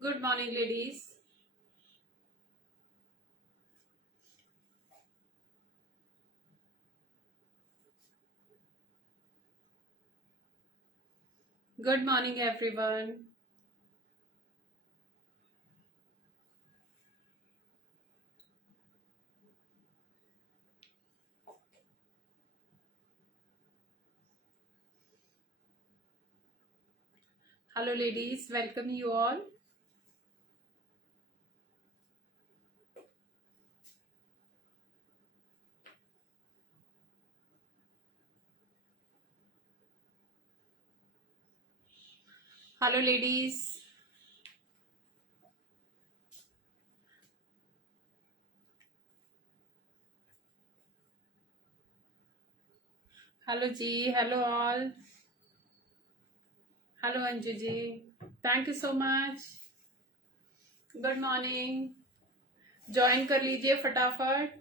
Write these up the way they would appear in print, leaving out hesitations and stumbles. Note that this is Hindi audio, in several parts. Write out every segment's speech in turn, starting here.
Good morning, ladies. Good morning, everyone. Hello, ladies. Welcome you all. Hello, ladies. Hello, Ji. Hello, all. Hello, Anju Ji. Thank you so much. Good morning. Join कर लीजिए फटाफट.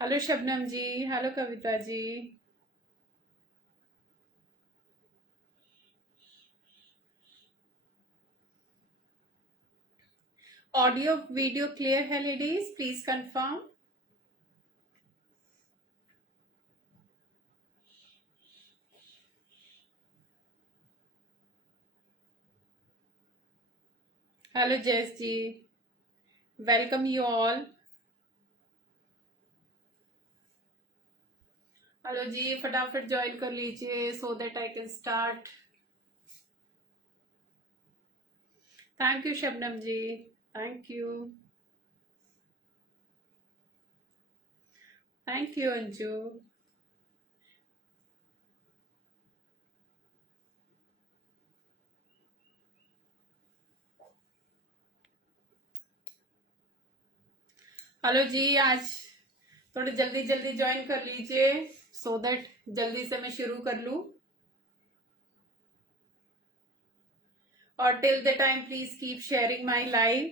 Hello Shabnam ji. Hello Kavita ji. Audio video clear है ladies? Please confirm. Hello Jas ji. Welcome you all. Hello जी. फटाफट ज्वाइन कर लीजिए so that I can start. Thank you Shabnam ji. Thank you. Thank you Anju. Hello जी. आज थोड़े जल्दी जल्दी ज्वाइन कर लीजिए सो दैट जल्दी से मैं शुरू कर लूं. और till the time please keep sharing my live.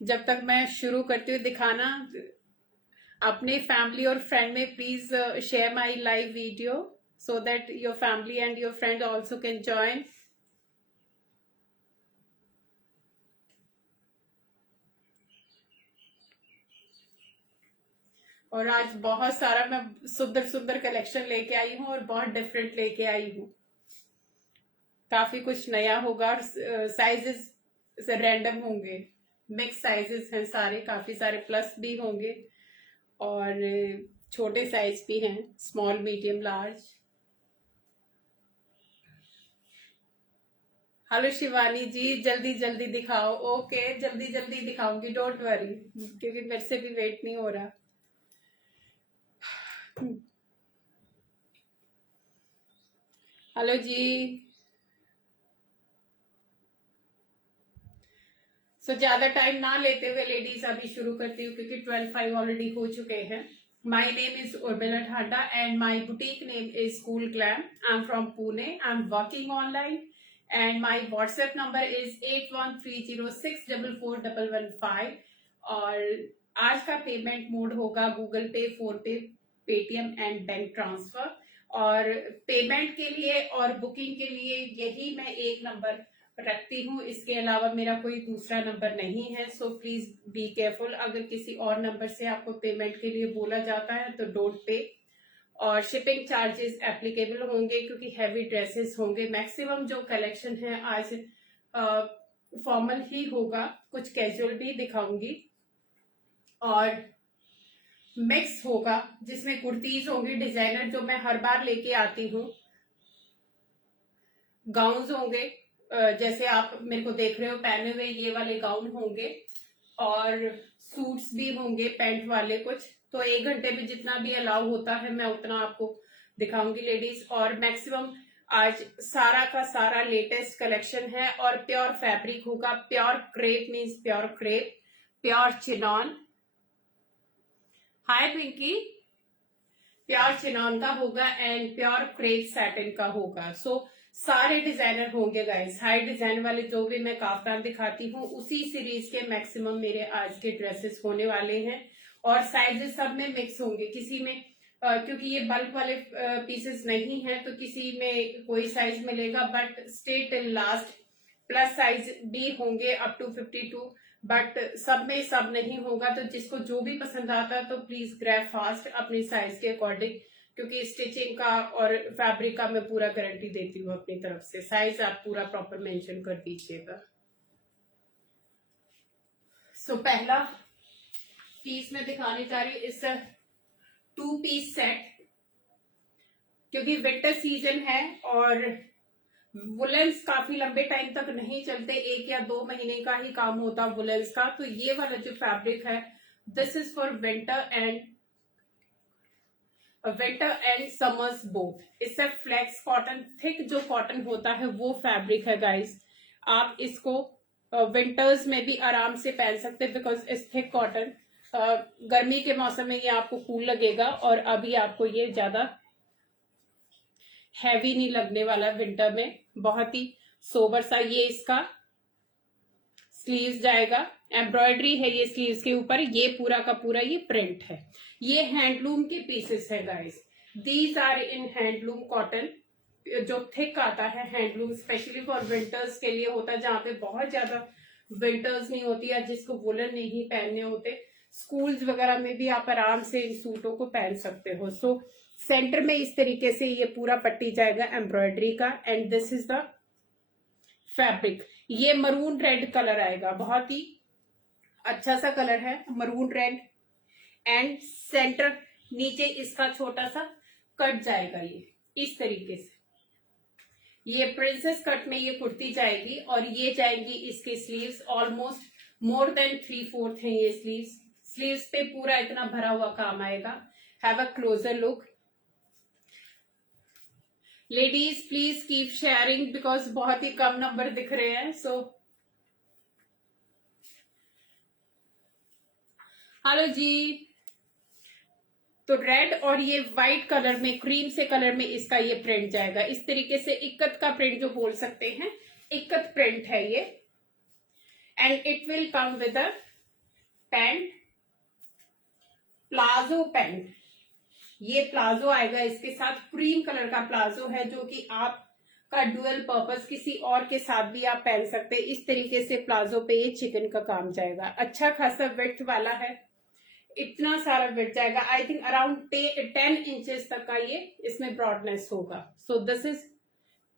जब तक मैं शुरू करती हूँ दिखाना अपने फैमिली और फ्रेंड में please share my live video so that your family and your friend also can join. और आज बहुत सारा मैं सुंदर सुंदर कलेक्शन लेके आई हूँ और बहुत डिफरेंट लेके आई हूँ. काफी कुछ नया होगा और साइजेस रैंडम होंगे. मिक्स साइजेस हैं सारे. काफी सारे प्लस भी होंगे और छोटे साइज भी हैं. Small medium large. Hello Shivani ji. जल्दी जल्दी दिखाओ. ओके जल्दी जल्दी दिखाऊंगी. डोंट वरी क्योंकि मेरे से भी वेट नहीं हो रहा. हेलो जी. सो ज्यादा टाइम ना लेते हुए लेडीज अभी शुरू करती हूँ क्योंकि 12:05 ऑलरेडी हो चुके हैं. My name is Urmila Thada and my boutique name is cool glam. I am from Pune. I am working online and my WhatsApp number is 8130644115. और आज का पेमेंट मोड होगा Google Pay, PhonePe, Paytm and bank transfer. और पेमेंट के लिए और बुकिंग के लिए यही मैं एक नंबर रखती हूँ. इसके अलावा मेरा कोई दूसरा नंबर नहीं है. So please be careful. अगर किसी और नंबर से आपको पेमेंट के लिए बोला जाता है तो डोंट पे. और शिपिंग चार्जेस एप्लीकेबल होंगे क्योंकि हैवी ड्रेसेस होंगे. मैक्सिमम जो कलेक्शन है आज फॉर्मल ही होगा. कुछ कैजुअल भी दिखाऊंगी और मिक्स होगा जिसमें कुर्तीज होंगी डिजाइनर जो मैं हर बार लेके आती हूँ. गाउन्स होंगे जैसे आप मेरे को देख रहे हो पहने हुए ये वाले गाउन होंगे. और सूट्स भी होंगे पैंट वाले कुछ. तो 1 घंटे में जितना भी अलाउ होता है मैं उतना आपको दिखाऊंगी लेडीज. और मैक्सिमम आज सारा का सारा लेटेस्ट कलेक्शन है और प्योर फैब्रिक होगा. Pure crepe means pure crepe, pure chiffon. Hi Pinky. Pure chiffon का होगा एंड प्योर क्रेप सैटिन का होगा. सो सारे डिजाइनर होंगे गाइस. हाई डिजाइन वाले जो भी मैं काफ्तान दिखाती हूँ उसी सीरीज के मैक्सिमम मेरे आज के ड्रेसेस होने वाले हैं. और साइजेस सब में मिक्स होंगे, किसी में क्योंकि ये बल्क वाले पीसेस नहीं है तो किसी में कोई साइज मिलेगा, but stay till last plus size भी होंगे अप टू 52, बट सब में सब नहीं होगा। तो जिसको जो भी पसंद आता है तो प्लीज ग्रैब फास्ट अपनी साइज के अकॉर्डिंग, क्योंकि स्टिचिंग का और फैब्रिक का मैं पूरा गारंटी देती हूँ अपनी तरफ से। साइज आप पूरा प्रॉपर मेंशन कर दीजिएगा। सो पहला पीस मैं दिखाने जा रही हूँ, इस 2 पीस सेट, क्योंकि विंटर सीजन है और वुलेंस काफी लंबे टाइम तक नहीं चलते, 1 या 2 महीने का ही काम होता वुलेंस का। तो ये वाला जो फैब्रिक है this is for winter and summers both. इससे फ्लेक्स कॉटन, थिक जो कॉटन होता है वो फैब्रिक है गाइस। आप इसको विंटर्स में भी आराम से पहन सकते हैं बिकॉज इट्स थिक कॉटन। गर्मी के मौसम में ये आपको कूल लगेगा और अभी आपको ये ज्यादा हैवी नहीं लगने वाला विंटर में। बहुत ही सोबर सा ये इसका स्लीव्स जाएगा, एम्ब्रॉयडरी है ये स्लीव्स के ऊपर, ये पूरा का पूरा ये प्रिंट है। ये हैंडलूम के पीसेस है guys, these are in handloom cotton, जो थिक आता है हैंडलूम, स्पेशली फॉर विंटर्स के लिए होता है, जहाँ पे बहुत ज्यादा विंटर्स नहीं होती है, जिसको वुलन नहीं पहनने होते। स्कूल्स वगैरह में भी आप आराम से इन सूटों को पहन सकते हो। सो सेंटर में इस तरीके से ये पूरा पट्टी जाएगा एम्ब्रॉयडरी का, and this is the fabric. ये मरून रेड कलर आएगा, बहुत ही अच्छा सा कलर है मरून रेड, एंड सेंटर नीचे इसका छोटा सा कट जाएगा ये इस तरीके से। ये प्रिंसेस कट में ये कुर्ती जाएगी और ये जाएंगी इसके स्लीव्स, ऑलमोस्ट मोर देन 3/4 है ये स्लीव्स। स्लीव्स पे पूरा इतना भरा हुआ काम आएगा। Have a closer look. Ladies please keep sharing because बहुत ही कम नंबर दिख रहे हैं। सो हेलो जी। तो रेड और ये व्हाइट कलर में, क्रीम से कलर में इसका ये प्रिंट जाएगा इस तरीके से, इक्कत का प्रिंट जो बोल सकते हैं, इक्कत प्रिंट है ये। And it will come with a pant, palazzo pant. ये प्लाजो आएगा इसके साथ, क्रीम कलर का प्लाजो है जो कि आपका डुअल पर्पस किसी और के साथ भी आप पहन सकते हैं। इस तरीके से प्लाजो पे ये चिकन का काम जाएगा, अच्छा खासा विड्थ वाला है, इतना सारा विड्थ जाएगा। आई थिंक अराउंड 10 इंचेस तक का ये इसमें ब्रॉडनेस होगा। सो this is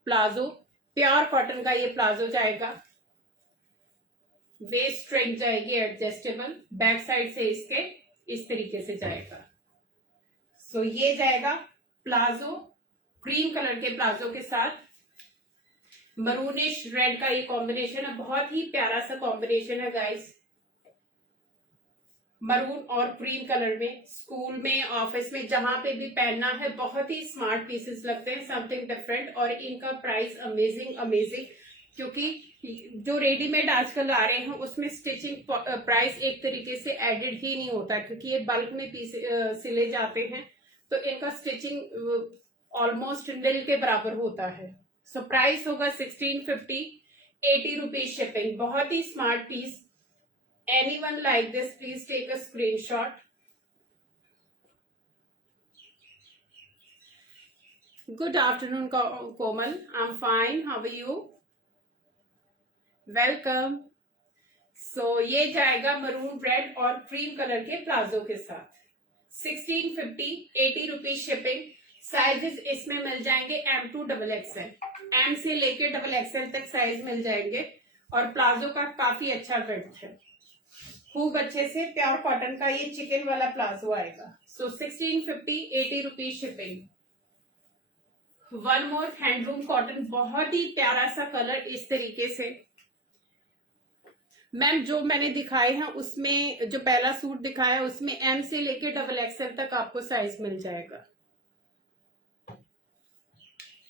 palazzo, pure cotton का ये प्लाजो जाएगा। वेस्ट स्ट्रेंथ जाएगी एडजस्टेबल, बैक साइड से इसके इस तरीके से जाएगा। सो ये जाएगा प्लाजो, क्रीम कलर के प्लाजो के साथ मरूनिश रेड का ये कॉम्बिनेशन है, बहुत ही प्यारा सा कॉम्बिनेशन है गाइस। मरून और क्रीम कलर में स्कूल में, ऑफिस में, जहां पे भी पहनना है, बहुत ही स्मार्ट पीसेस लगते हैं, समथिंग डिफरेंट। और इनका प्राइस अमेजिंग, क्योंकि जो रेडीमेड आजकल आ रहे हैं उसमें स्टिचिंग प्राइस एक तरीके से एडेड ही नहीं होता, क्योंकि ये बल्क में सिले जाते हैं, तो इनका स्टिचिंग ऑलमोस्ट निल के बराबर होता है। सो प्राइस होगा 1650, 80 रुपीज शिपिंग। बहुत ही smart piece. Anyone like this, please take a screenshot. Good afternoon, Komal. I'm fine. How are you? Welcome. So ये जाएगा मरून रेड और क्रीम कलर के प्लाजो के साथ। 1650, 80 रुपीज शिपिंग। साइजेस इसमें मिल जाएंगे M to XXL, M से लेके XXL तक साइज मिल जाएंगे। और प्लाजो का काफी अच्छा विड्थ है, खूब अच्छे से प्योर कॉटन का ये चिकन वाला प्लाजो आएगा। सो 1650, 80 रुपीज शिपिंग। वन मोर हैंडलूम कॉटन, बहुत ही प्यारा सा कलर इस तरीके से। मैम जो मैंने दिखाए हैं उसमें, जो पहला सूट दिखाया उसमें M से लेके XXL तक आपको साइज मिल जाएगा,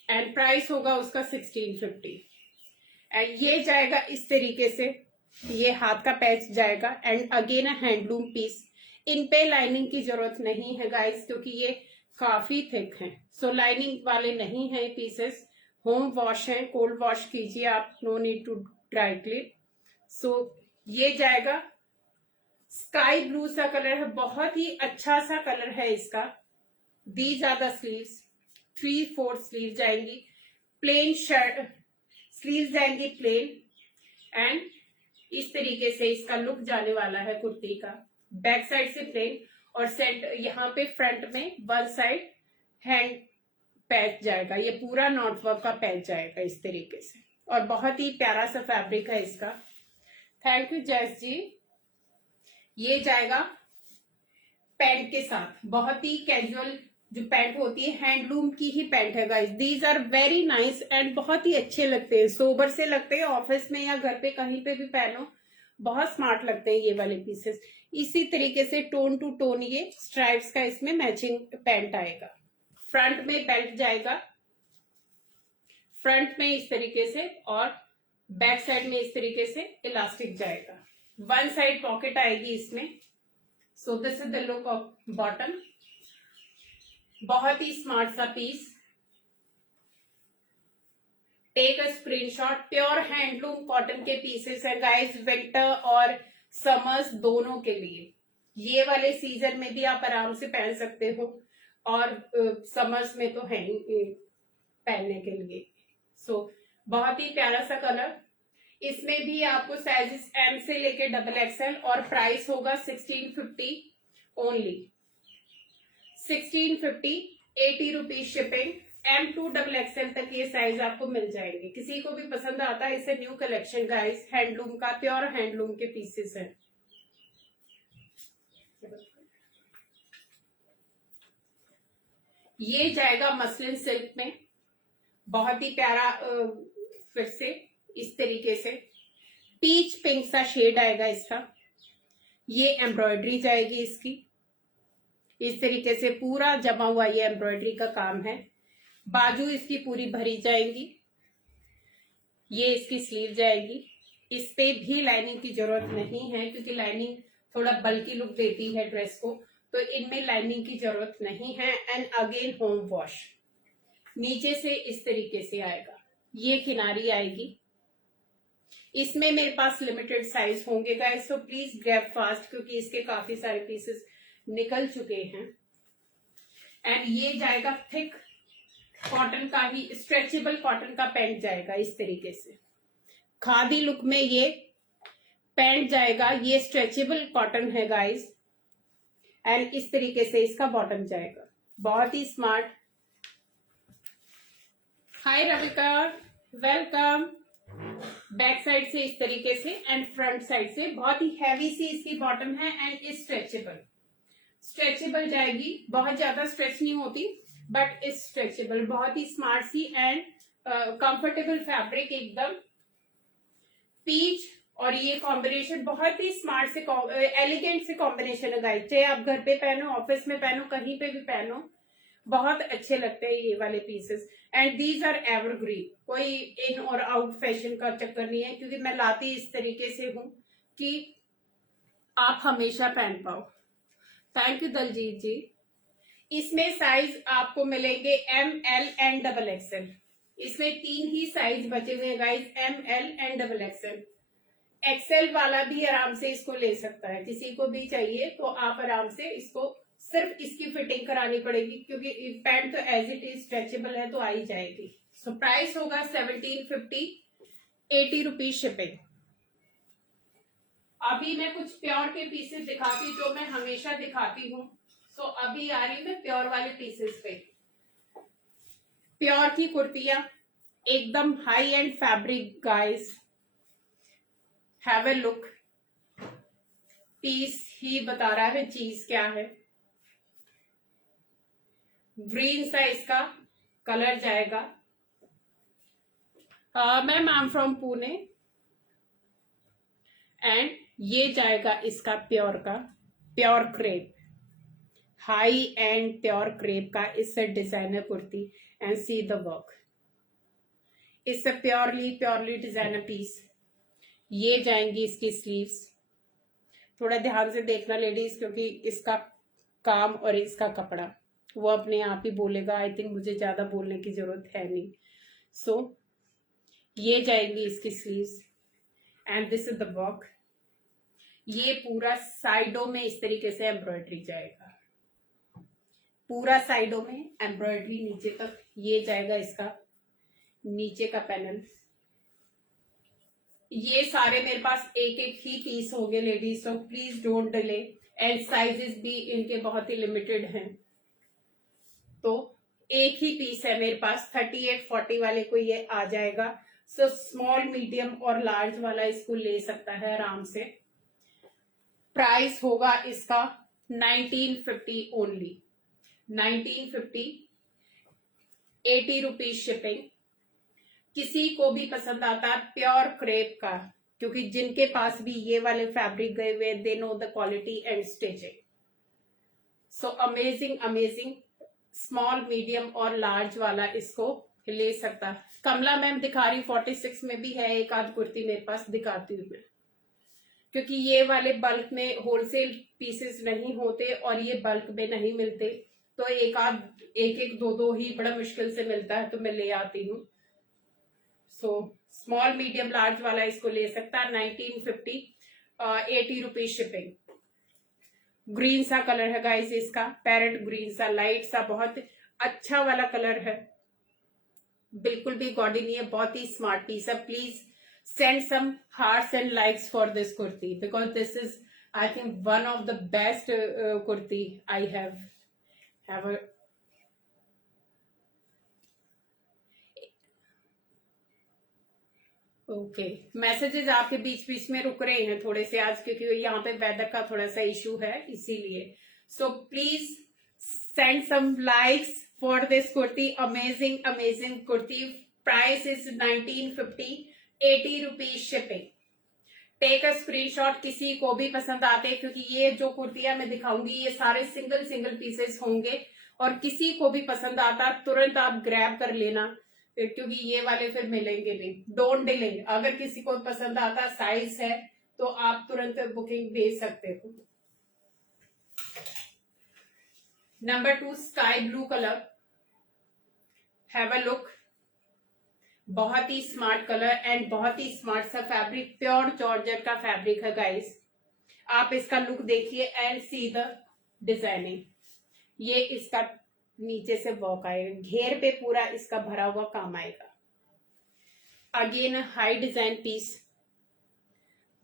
एंड प्राइस होगा उसका 1650। एंड ये जाएगा इस तरीके से, ये हाथ का पैच जाएगा, and again a handloom piece. इन पे लाइनिंग की जरूरत नहीं है गाइस, क्योंकि ये काफी थिक हैं। सो लाइनिंग वाले नहीं है पीसेस, होम वॉश है, कोल्ड वॉश कीजिए आप, no need to dry clean. So ये जाएगा स्काई ब्लू सा कलर है, बहुत ही अच्छा सा कलर है इसका। These are the sleeves, 3/4 sleeve जाएंगी, प्लेन शर्ट स्लीव जाएंगी प्लेन, एंड इस तरीके से इसका लुक जाने वाला है कुर्ती का। बैक साइड से प्लेन और सेंटर यहाँ पे फ्रंट में वन साइड हैंड पैच जाएगा, ये पूरा नॉट वर्क का पैच जाएगा इस तरीके से, और बहुत ही प्यारा सा फैब्रिक है इसका। थैंक यू जैस जी। ये जाएगा पैंट के साथ, बहुत ही कैजुअल जो पैंट होती है, हैंडलूम की ही पैंट है guys. These are very nice and बहुत ही अच्छे लगते हैं, सोबर से लगते हैं, ऑफिस में या घर पे कहीं पे भी पहनो बहुत स्मार्ट लगते हैं ये वाले पीसेस। इसी तरीके से टोन टू टोन ये स्ट्राइप्स का इसमें मैचिंग पैंट आएगा। फ्रंट में बेल्ट जाएगा, फ्रंट में इस तरीके से, और बैक साइड में इस तरीके से इलास्टिक जाएगा। वन साइड पॉकेट आएगी इसमें। So this is the look of bottom. बहुत ही स्मार्ट सा piece. Take a screenshot. Pure handloom cotton के पीसेस है गाइस, विंटर और समर्स दोनों के लिए। ये वाले सीजन में भी आप आराम से पहन सकते हो, और समर्स में तो है पहनने के लिए। सो बहुत ही प्यारा सा कलर। इसमें भी आपको साइजेस एम से लेके XXL, और प्राइस होगा 1650 only. 1650, 80 rupees shipping. M to XXL तक ये साइज आपको मिल जाएंगे। किसी को भी पसंद आता है, इसे न्यू कलेक्शन गाइस, हैंडलूम का, प्योर हैंडलूम के पीसेस हैं। ये जाएगा मसलिन सिल्क में, बहुत ही प्यारा, फिर से इस तरीके से पीच पिंक सा शेड आएगा इसका। ये एम्ब्रॉयडरी जाएगी इसकी, इस तरीके से पूरा जमा हुआ ये एम्ब्रॉयडरी का काम है। बाजू इसकी पूरी भरी जाएंगी। ये इसकी स्लीव जाएगी। इस पे भी लाइनिंग की जरूरत नहीं है, क्योंकि लाइनिंग थोड़ा बल्की लुक देती है ड्रेस को, तो इनमें लाइनिंग की जरूरत नहीं है। And again home wash. नीचे से इस तरीके से आएगा, ये किनारी आएगी। इसमें मेरे पास लिमिटेड साइज होंगे guys, so please grab fast, क्योंकि इसके काफी सारे पीसेस निकल चुके हैं। एंड ये जाएगा थिक कॉटन का ही, स्ट्रेचेबल कॉटन का पैंट जाएगा इस तरीके से। खादी लुक में ये पैंट जाएगा, ये स्ट्रेचेबल कॉटन है गाइस, एंड इस तरीके से इसका बॉटम जाएगा। बहुत ही स्मार्ट। हाय रविका, वेलकम। बैक साइड से इस तरीके से, एंड फ्रंट साइड से बहुत ही हैवी सी इसकी बॉटम है, एंड स्ट्रेचेबल जाएगी। बहुत ज्यादा स्ट्रेच नहीं होती, बट इस स्ट्रेचेबल, बहुत ही स्मार्ट सी एंड कंफर्टेबल फैब्रिक एकदम। पीच और ये कॉम्बिनेशन बहुत ही स्मार्ट से, एलिगेंट से कॉम्बिनेशन है गाइस। चाहे आप घर पे पहनो, ऑफिस में पहनो, कहीं पे भी पहनो, बहुत अच्छे लगते हैं ये वाले pieces. And these are evergreen, कोई इन और आउट फैशन का चक्कर नहीं है, क्योंकि मैं लाती इस तरीके से हूं कि आप हमेशा पहन पाओ। थैंक यू दलजीत जी। इसमें साइज आपको मिलेंगे ML एंड XXL। इसमें 3 ही साइज बचे हुए हैं guys, ML and XXL। XL वाला भी आराम से इसको ले सकता है, किसी को भी चाहिए तो आप आराम से इसको, सिर्फ इसकी फिटिंग करानी पड़ेगी, क्योंकि पैंट तो एज इट इज स्ट्रेचेबल है, तो आ ही जाएगी। सो प्राइस होगा 1750, 80 रुपीज शिपिंग। अभी मैं कुछ प्योर के पीसेस दिखाती, जो मैं हमेशा दिखाती हूँ। सो अभी आ रही मैं प्योर वाले पीसेस पे। प्योर की कुर्तियां, एकदम high end fabric guys, have a look. Piece ही बता रहा है चीज क्या है। ग्रीन सा इसका कलर जाएगा। Ma'am I am from Pune. And ये जाएगा इसका प्योर का, pure crepe, high and pure crepe का इससे designer kurti. And see the work, इससे प्योरली डिजाइनर पीस। ये जाएंगी इसकी स्लीव्स। थोड़ा ध्यान से देखना लेडीज, क्योंकि इसका काम और इसका कपड़ा वो अपने आप ही बोलेगा। आई थिंक मुझे ज्यादा बोलने की जरूरत है नहीं। सो ये जाएंगी इसकी sleeves, and this is the work. ये पूरा साइडों में इस तरीके से एम्ब्रॉयडरी जाएगा, पूरा साइडों में एम्ब्रॉयडरी नीचे तक। ये जाएगा इसका नीचे का पैनल। ये सारे मेरे पास एक एक ही पीस होंगे लेडीज, तो please don't delay. And sizes भी इनके बहुत ही लिमिटेड हैं, तो एक ही पीस है मेरे पास। 38-40 वाले को ये आ जाएगा। सो स्मॉल, मीडियम और लार्ज वाला इसको ले सकता है आराम से। प्राइस होगा इसका 1950 ओनली, 1950, 80 रुपीज शिपिंग। किसी को भी पसंद आता है प्योर क्रेप का, क्योंकि जिनके पास भी ये वाले फैब्रिक गए हुए, they know the quality and stitching. So amazing amazing. Small, medium और लार्ज वाला इसको ले सकता है। कमला मैम दिखा रही 46 में भी है एक आध कुर्ती मेरे पास, दिखाती हूँ मैं, क्योंकि ये वाले बल्क में होलसेल पीसेस नहीं होते और ये बल्क में नहीं मिलते, तो एक आध, एक एक दो दो ही बड़ा मुश्किल से मिलता है, तो मैं ले आती हूँ। सो स्मॉल, मीडियम, लार्ज वाला इसको ले सकता है 1950, 80 रुपीज शिपिंग। ग्रीन सा कलर है गाइस इसका, पैरेट ग्रीन सा, लाइट सा, बहुत अच्छा वाला कलर है, बिल्कुल भी गॉडी नहीं है, बहुत ही स्मार्ट पीस है। Please send some hearts and likes for this kurti, because this is, I think, one of the best kurti I have ever. Okay, messages आपके बीच बीच में रुक रहे हैं थोड़े से आज, क्योंकि यहाँ पे वेदर का थोड़ा सा इशू है, इसीलिए। So please send some likes for this kurti, amazing amazing kurti. Price is 1950, 80 rupees shipping. Take a screenshot, किसी को भी पसंद आते, क्योंकि ये जो कुर्तियां मैं दिखाऊंगी ये सारे सिंगल सिंगल पीसेस होंगे, और किसी को भी पसंद आता तुरंत आप ग्रैब कर लेना, क्योंकि ये वाले फिर मिलेंगे नहीं। डोंट डिले, अगर किसी को पसंद आता, साइज है, तो आप तुरंत बुकिंग दे सकते हो। Number 2, sky blue colour, have a look. बहुत ही स्मार्ट कलर एंड बहुत ही स्मार्ट सा फैब्रिक, प्योर जॉर्जेट का फैब्रिक है गाइस। आप इसका लुक देखिए एंड सी द डिजाइनिंग। ये इसका नीचे से वर्क आएगा, घेर पे पूरा इसका भरा हुआ काम आएगा। Again high design piece,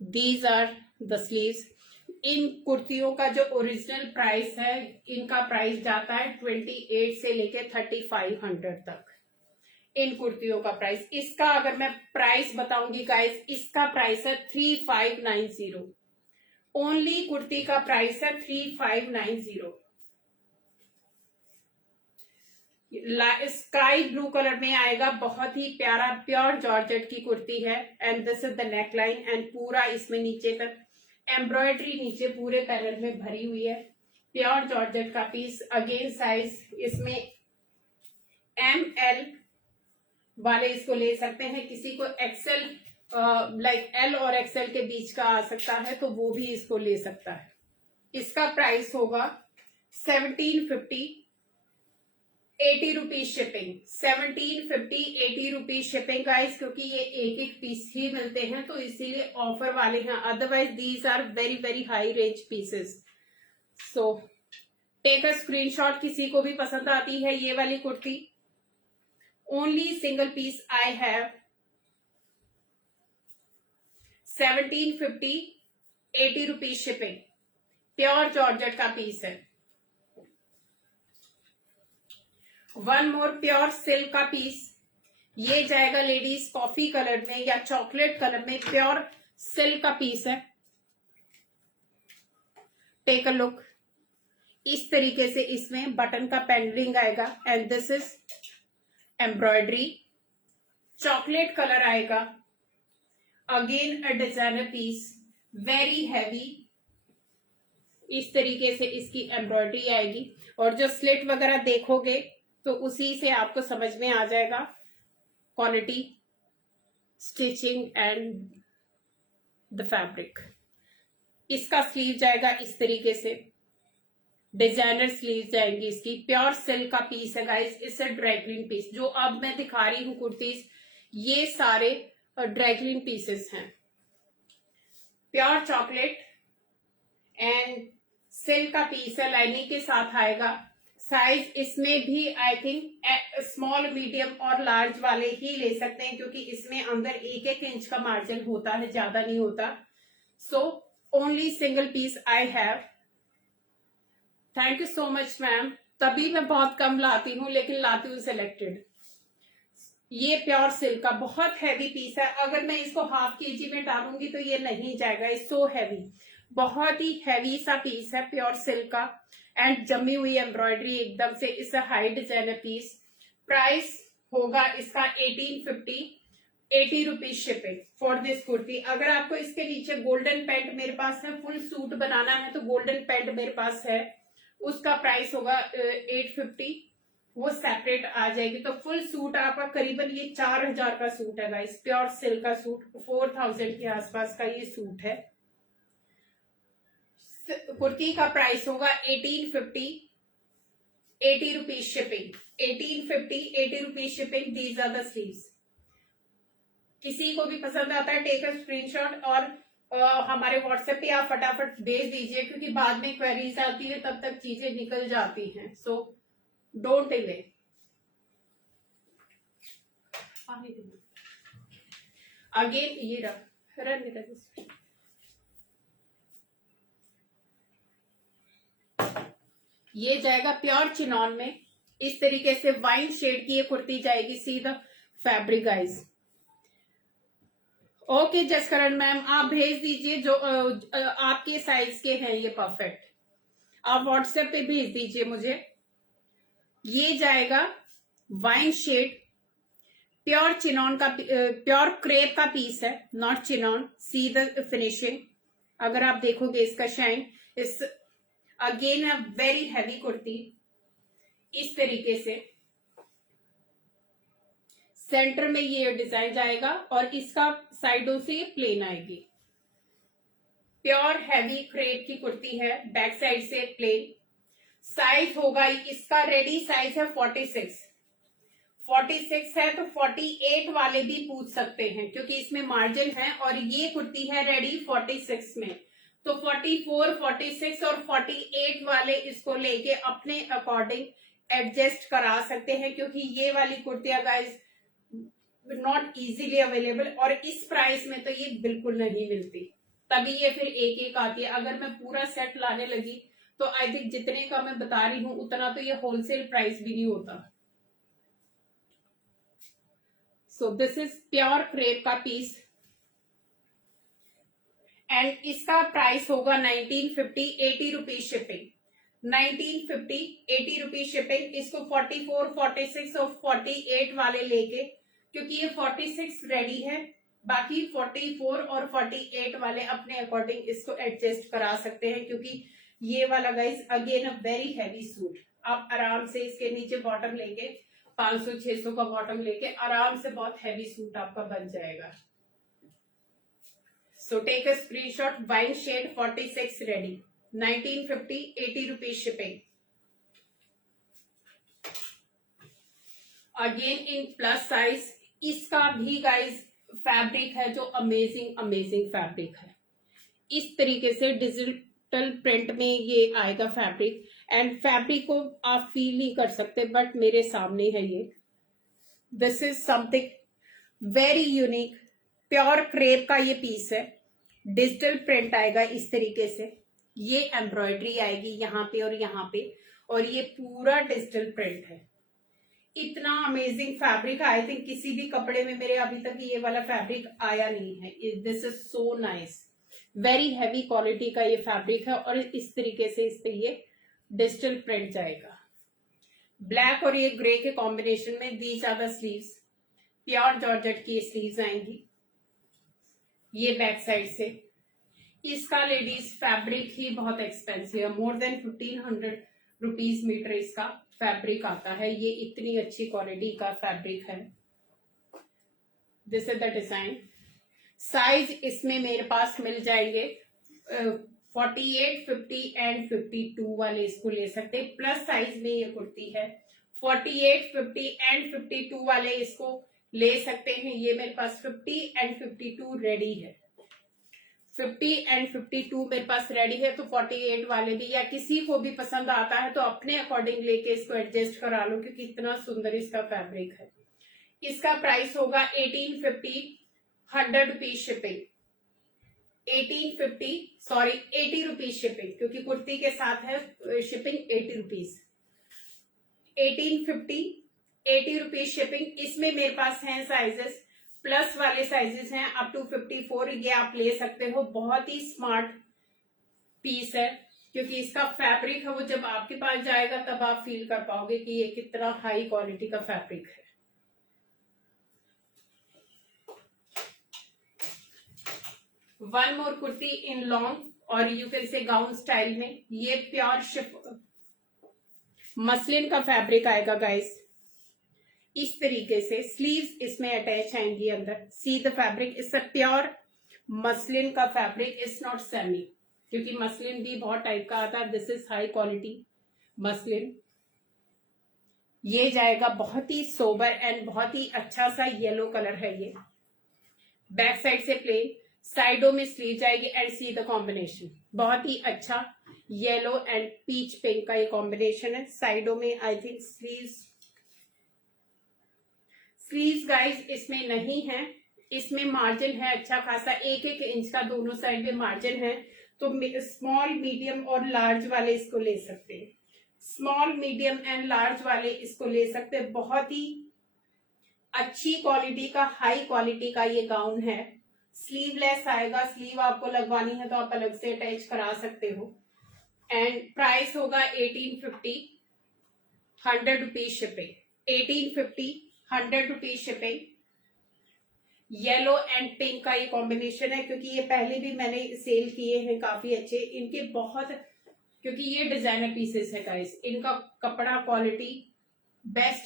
these are the sleeves. इन कुर्तियों का जो ओरिजिनल प्राइस है, इनका प्राइस जाता है 28 से लेके 3500 तक। इन कुर्तियों का प्राइस, इसका अगर मैं प्राइस बताऊंगी गाइस, इसका प्राइस है 3590। ओनली कुर्ती का प्राइस है 3590। स्काई ब्लू कलर में आएगा, बहुत ही प्यारा प्योर जॉर्जेट की कुर्ती है। And this is the neckline, and पूरा इसमें नीचे तक एम्ब्रॉयडरी नीचे पूरे पैनल में भरी हुई है। प्योर जॉर्जेट का पीस। अगेन साइज इसमें ML वाले इसको ले सकते हैं, किसी को XL, लाइक L और XL के बीच का आ सकता है, तो वो भी इसको ले सकता है। इसका प्राइस होगा 1750, 80 rupees shipping. 1750, 80 rupees shipping guys, क्योंकि ये एक एक पीस ही मिलते हैं, तो इसीलिए ऑफर वाले हैं, otherwise these are very very high range pieces. So take a screenshot, किसी को भी पसंद आती है ये वाली kurti. Only single piece I have, 1750, 80 rupees shipping. Pure georgette का पीस है। वन मोर प्योर सिल्क का पीस, ये जाएगा लेडीज कॉफी कलर में या चॉकलेट कलर में, प्योर सिल्क का पीस है। टेक अ लुक, इस तरीके से इसमें बटन का पेंडलिंग आएगा, and this is embroidery. Chocolate colour आएगा। Again a designer piece, very heavy. इस तरीके से इसकी एम्ब्रॉयडरी आएगी, और जो स्लिट वगैरह देखोगे तो उसी से आपको समझ में आ जाएगा quality, stitching and the fabric. इसका स्लीव जाएगा इस तरीके से, डिजाइनर स्लीव जाएंगी इसकी। प्योर सिल्क का पीस है गाइस, इससे ड्राई क्लीन पीस। जो अब मैं दिखा रही हूँ कुर्तीज, ये सारे ड्राई क्लीन पीसेस हैं। प्योर चॉकलेट, एंड सिल्क का पीस है, लाइनिंग के साथ आएगा। साइज इसमें भी आई थिंक स्मॉल, मीडियम और लार्ज वाले ही ले सकते हैं, क्योंकि इसमें अंदर 1-1 इंच का मार्जिन होता है, ज्यादा नहीं होता। So only single piece I have. Thank you so much ma'am. तभी मैं बहुत कम लाती हूँ, लेकिन लाती हूँ सिलेक्टेड। ये प्योर सिल्क का बहुत हैवी पीस है, अगर मैं इसको हाफ केजी में डालूंगी तो ये नहीं जाएगा, इट्स सो हैवी। बहुत ही हैवी सा पीस है, प्योर सिल्क का, एंड जमी हुई एम्ब्रॉयडरी एकदम से। इस हाई डिजाइनर पीस। प्राइस होगा इसका 1850, 80 rupees shipping for this kurti. अगर आपको इसके नीचे गोल्डन पैंट मेरे पास है, फुल सूट बनाना है तो गोल्डन पैंट मेरे पास है, उसका प्राइस होगा 850, वो सेपरेट आ जाएगी। तो फुल सूट आपका करीबन ये 4000 का सूट है गाइस, प्योर सिल्क का सूट, 4000 के आसपास का ये सूट है। कुर्ती का प्राइस होगा 1850, 80 rupees shipping. 1850, 80 rupees shipping. These are the sleeves. किसी को भी पसंद आता है टेक अ स्क्रीनशॉट और हमारे व्हाट्सएप पे आप फटाफट भेज दीजिए, क्योंकि बाद में क्वेरीज आती है, तब तक चीजें निकल जाती हैं। So don't delay. अगेन ये रन ये जाएगा प्योर चिनॉन में, इस तरीके से वाइन शेड की ये कुर्ती जाएगी। सी the fabric guys. Okay Jaskaran ma'am, आप भेज दीजिए जो आपके साइज के हैं ये परफेक्ट, आप व्हाट्सएप पे भेज दीजिए मुझे। ये जाएगा वाइन शेड, प्योर चिनॉन का, प्योर क्रेप का पीस है, not chinon. See the finishing, अगर आप देखोगे इसका शाइन, इस again a very heavy kurti. इस तरीके से सेंटर में ये डिजाइन जाएगा और इसका साइडों से ये प्लेन आएगी। प्योर हैवी क्रेप की कुर्ती है, बैक साइड से प्लेन। साइज होगा इसका, रेडी साइज है 46 है, तो 48 वाले भी पूछ सकते हैं, क्योंकि इसमें मार्जिन है। और ये कुर्ती है रेडी 46 में, तो 44, 46 और 48 वाले इसको लेके अपने अकॉर्डिंग एडजस्ट करा सकते हैं, क्योंकि ये वाली कुर्तियां गाइस नॉट इजीली अवेलेबल, और इस प्राइस में तो ये बिल्कुल नहीं मिलती, तभी ये फिर एक एक आती है। अगर मैं पूरा सेट लाने लगी तो आई थिंक जितने का मैं बता रही हूं उतना तो ये होलसेल प्राइस भी नहीं होता। सो दिस इज प्योर क्रेप का पीस एंड इसका प्राइस होगा 1950, 80 रुपीज शिपिंग। 1950, 80 rupees shipping. इसको 44, 46 और 48 वाले लेके, क्योंकि ये 46 रेडी है, बाकी 44 और 48 वाले अपने अकॉर्डिंग इसको एडजस्ट करा सकते हैं, क्योंकि ये वाला guys again a very heavy suit. आप आराम से इसके नीचे बॉटम लेके 500-600 का बॉटम लेके आराम से बहुत हैवी सूट आपका बन जाएगा। So take a screenshot, wine shade 46 ready, 1950, 80 rupees shipping. Again in plus size, इसका भी गाइस फैब्रिक है जो अमेजिंग फैब्रिक है। इस तरीके से डिजिटल प्रिंट में ये आएगा फैब्रिक, एंड फैब्रिक को आप फील नहीं कर सकते, बट मेरे सामने है ये। This is something very unique, pure crepe का ये पीस है। डिजिटल प्रिंट आएगा इस तरीके से, ये एम्ब्रॉयडरी आएगी यहाँ पे और यहाँ पे, और ये पूरा डिजिटल प्रिंट है। इतना अमेजिंग फैब्रिक, आई थिंक किसी भी कपड़े में मेरे अभी तक ये वाला फैब्रिक आया नहीं है। This is so nice, very heavy quality का ये फैब्रिक है, और इस तरीके से इस पे ये डिजिटल प्रिंट जाएगा। ब्लैक और ये ग्रे के कॉम्बिनेशन में। These are the sleeves, pure georgette की स्लीव्स आएंगी। ये बैक साइड से। इसका लेडीज फैब्रिक ही बहुत एक्सपेंसिव है, मोर देन 1500 रुपीज मीटर इसका फैब्रिक आता है। ये इतनी अच्छी क्वालिटी का फैब्रिक है। This is the design. Size इसमें मेरे पास मिल जाएंगे 48, 50 एंड 52 वाले इसको ले सकते हैं। प्लस साइज में ये कुर्ती है, 48, 50 एंड 52 वाले इसको ले सकते हैं। ये मेरे पास 50 एंड 52 रेडी है। 50 एंड 52 मेरे पास रेडी है, तो 48 वाले भी या किसी को भी पसंद आता है तो अपने अकॉर्डिंग लेके इसको एडजस्ट करा लो, क्योंकि इतना सुंदर इसका फैब्रिक है। इसका प्राइस होगा 1850, 100 rupees shipping. 1850 sorry 80 rupees shipping, क्योंकि कुर्ती के साथ है शिपिंग 80 रुपीज। 1850 80 rupees shipping. इसमें मेरे पास हैं साइजेस, प्लस वाले साइजेस हैं अप टू 54, ये आप ले सकते हो। बहुत ही स्मार्ट पीस है, क्योंकि इसका फैब्रिक है वो जब आपके पास जाएगा तब आप फील कर पाओगे कि ये कितना हाई क्वालिटी का फैब्रिक है। One more kurti in long और you can say gown style में। ये प्योर मसलिन का फैब्रिक आएगा गाइस, इस तरीके से। स्लीव्स इसमें अटैच आएंगी अंदर। See the fabric, it's a pure muslin का फैब्रिक, इट्स नॉट सेमी, क्योंकि मसलिन भी बहुत टाइप का आता है। This is high quality muslin. ये जाएगा बहुत ही सोबर एंड बहुत ही अच्छा सा येलो कलर है ये। बैक साइड से प्लेन, साइडों में स्लीव जाएगी एंड सी द कॉम्बिनेशन, बहुत ही अच्छा येलो एंड पीच पिंक का ये कॉम्बिनेशन है। साइडों में आई थिंक स्लीव्स गाइस इसमें नहीं है, इसमें मार्जिन है अच्छा खासा, 1-1 इंच का दोनों साइड में मार्जिन है। तो स्मॉल, मीडियम और लार्ज वाले इसको ले सकते हैं। स्मॉल, मीडियम एंड लार्ज वाले इसको ले सकते हैं। बहुत ही अच्छी क्वालिटी का, हाई क्वालिटी का ये गाउन है। स्लीवलेस आएगा, स्लीव आपको लगवानी है तो आप अलग से अटैच करा सकते हो। एंड प्राइस होगा 1850, 100 rupees shipping. 1850, 100 rupees shipping. Yellow and pink का ये कॉम्बिनेशन है, क्योंकि ये पहले भी मैंने सेल किए हैं काफी अच्छे इनके, बहुत, क्योंकि ये डिजाइनर पीसेस है गाइस, इनका कपड़ा क्वालिटी बेस्ट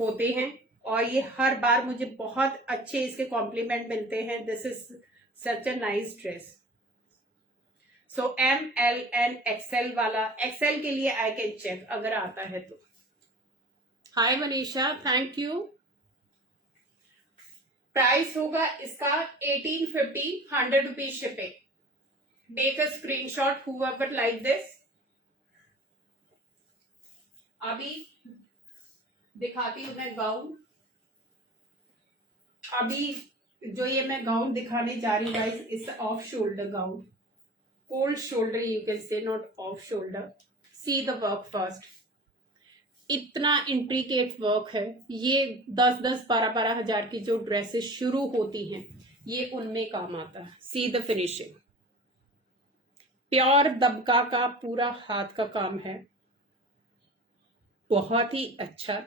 होते हैं और ये हर बार मुझे बहुत अच्छे इसके कॉम्प्लीमेंट मिलते हैं। This is such a nice dress. So M, L and XL वाला, XL के लिए आई कैन चेक अगर आता है तो। Hi Manisha, thank you. Price होगा इसका 1850, 100 rupees shipping. Take a screenshot whoever like this। अभी दिखाती हूं मैं गाउन। अभी जो ये मैं गाउन दिखाने जा रही हूँ गाइस, इस off shoulder gown, cold shoulder you can से, not off shoulder. See the work first, इतना इंट्रिकेट वर्क है ये। 10-10, 12-12 हजार की जो ड्रेसेस शुरू होती हैं ये उनमें काम आता है। सी द फिनिशिंग, प्योर दबका का पूरा हाथ का काम है, बहुत ही अच्छा।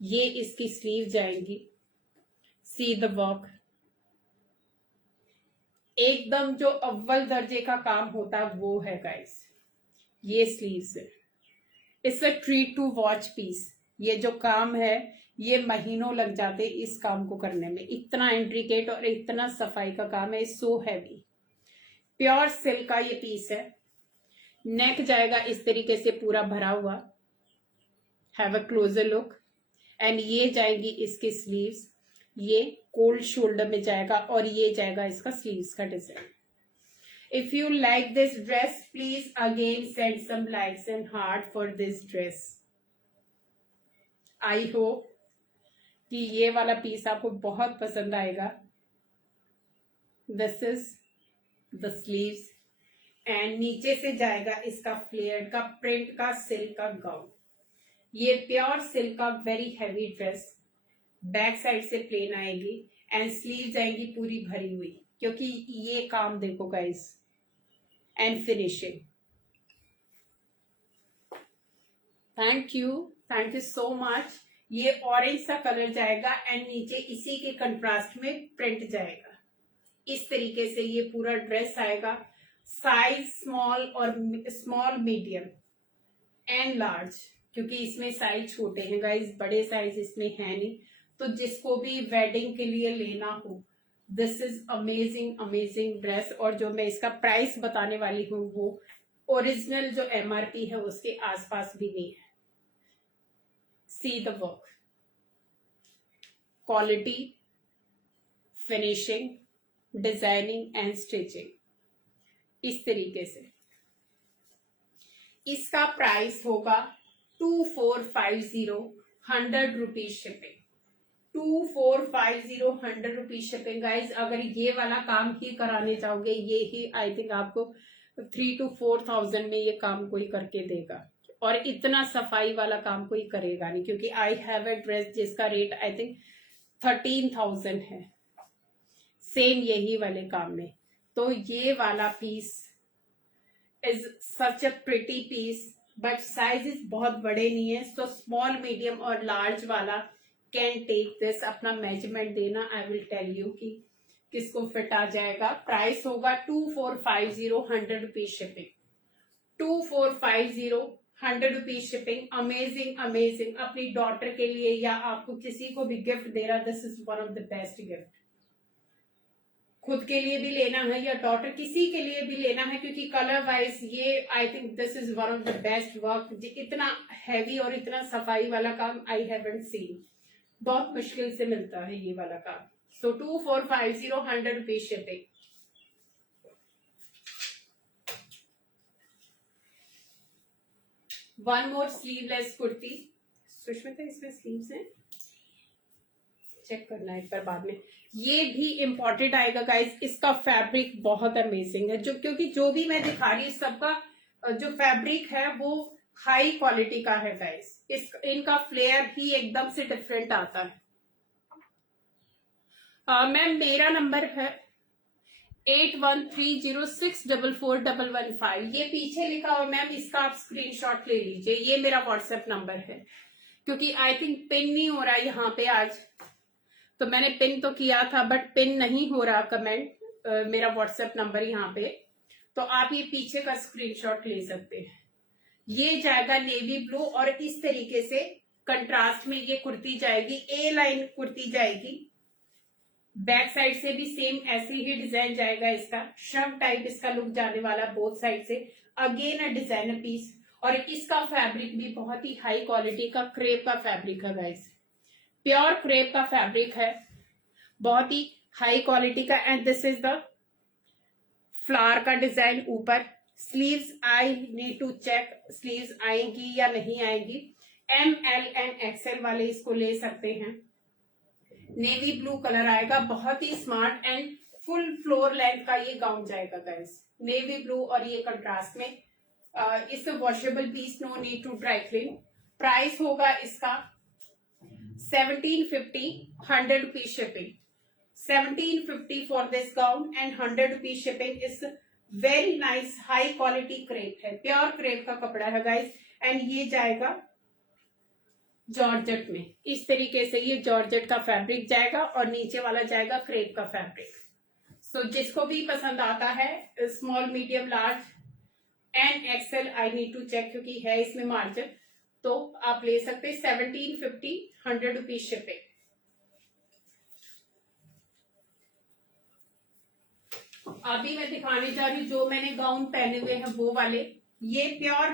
ये इसकी स्लीव जाएंगी। सी द वर्क, एकदम जो अव्वल दर्जे का काम होता है वो है गाइस। ये स्लीव्स है, it's a treat to watch piece. ये जो काम है ये महीनों लग जाते इस काम को करने में, इतना इंट्रिकेट और इतना सफाई का काम है। सो हैवी, प्योर सिल्क का ये पीस है। नेक जाएगा इस तरीके से पूरा भरा हुआ, have a closer look. And ये जाएंगी इसकी स्लीव्स, ये कोल्ड शोल्डर में जाएगा और ये जाएगा इसका स्लीव्स का design. If you like this dress, please again send some likes and heart for this dress. I hope कि ये वाला पीस आपको बहुत पसंद आएगा। This is the sleeves and नीचे से जाएगा इसका फ्लेयर का प्रिंट का सिल्क का गाउन। ये प्योर सिल्क का very heavy dress. Back side से प्लेन आएगी एंड स्लीव जाएंगी पूरी भरी हुई, क्योंकि ये काम देखो guys and finishing. Thank you so much. ये ऑरेंज सा कलर जाएगा एंड नीचे इसी के कंट्रास्ट में प्रिंट जाएगा। इस तरीके से ये पूरा ड्रेस आएगा। Size small, medium and large, क्योंकि इसमें साइज छोटे हैं गाइस, बड़े साइज इसमें है नहीं। तो जिसको भी वेडिंग के लिए लेना हो, दिस इज अमेजिंग ड्रेस। और जो मैं इसका प्राइस बताने वाली हूँ वो ओरिजिनल जो MRP है उसके आसपास भी नहीं है। See the work, quality finishing, designing and stitching, इस तरीके से। इसका प्राइस होगा 2450, 100 rupees shipping. 2450, 100 rupees shipping guys. अगर ये वाला काम ही कराने चाहोगे, ये ही आई थिंक आपको 3 to 4,000 में ये काम कोई करके देगा, और इतना सफाई वाला काम कोई करेगा नहीं, क्योंकि आई हैव ए ड्रेस जिसका रेट आई थिंक 13,000 है सेम यही वाले काम में। तो ये वाला piece is such a pretty piece, but sizes बहुत बड़े नहीं है, तो स्मॉल, मीडियम और लार्ज वाला कैन टेक दिस। अपना मेजरमेंट देना, आई विल टेल यू कि किसको फिट आ जाएगा। प्राइस होगा 2450, 100 rupees shipping. 2450, 100 rupees shipping. Amazing amazing. अपनी डॉटर के लिए या आपको किसी को भी गिफ्ट दे रहा, this is one of the best gift. खुद के लिए भी लेना है या डॉटर किसी के लिए भी लेना है, क्योंकि कलर वाइज ये I think this is one of the best work. इतना हैवी और इतना सफाई वाला काम आई हैवंट सीन, बहुत मुश्किल से मिलता है ये वाला काम। सो 2450, 100 रुपीज शिपिंग। वन मोर स्लीवलेस कुर्ती। सुष्मिता, इसमें स्लीव्स हैं, चेक करना है एक बार बाद में। ये भी इम्पोर्टेड आएगा गाइस। इसका फैब्रिक बहुत अमेजिंग है, जो क्योंकि जो भी मैं दिखा रही हूँ सबका जो फैब्रिक है वो हाई क्वालिटी का है गाइस। इनका फ्लेयर ही एकदम से डिफरेंट आता है। मैम मेरा नंबर है 8130644115। ये पीछे लिखा हुआ मैम, इसका आप स्क्रीनशॉट ले लीजिए। ये मेरा व्हाट्सएप नंबर है, क्योंकि आई थिंक पिन नहीं हो रहा है यहाँ पे आज, तो मैंने पिन तो किया था बट पिन नहीं हो रहा कमेंट। मेरा व्हाट्सएप नंबर यहाँ पे, तो आप ये पीछे का स्क्रीनशॉट ले सकते हैं। ये जाएगा नेवी ब्लू, और इस तरीके से कंट्रास्ट में ये कुर्ती जाएगी। ए लाइन कुर्ती जाएगी। बैक साइड से भी सेम ऐसे ही डिजाइन जाएगा। इसका शर्ट टाइप इसका लुक जाने वाला बोथ साइड से। अगेन अ डिजाइनर पीस, और इसका फैब्रिक भी बहुत ही हाई क्वालिटी का क्रेप का फैब्रिक है गाइस। प्योर क्रेप का फैब्रिक है, बहुत ही हाई क्वालिटी का। And this is the flower का डिजाइन ऊपर। Sleeves I need to check, sleeves आएंगी या नहीं आएंगी। एम, एल एंड एक्सएल वाले इसको ले सकते हैं। नेवी ब्लू कलर आएगा, बहुत ही smart and full floor length का ये गाउन जाएगा गाइस। नेवी ब्लू और ये कंट्रास्ट में। It's washable piece, no need to dry clean. Price होगा इसका 1750, 100 rupees shipping. 1750 for this gown and 100 rupees shipping. Is very nice high quality crepe है, प्योर क्रेप का कपड़ा है गाइस। एंड ये जाएगा जॉर्जेट में। इस तरीके से ये जॉर्जेट का फैब्रिक जाएगा, और नीचे वाला जाएगा क्रेप का फैब्रिक। सो जिसको भी पसंद आता है, small, medium, large and XL, I need to check क्योंकि है इसमें मार्जिन, तो आप ले सकते हैं। 1750, 100 रुपीज शिपिंग। अभी मैं दिखाने जा रही हूँ जो मैंने गाउन पहने हुए हैं वो वाले। ये प्योर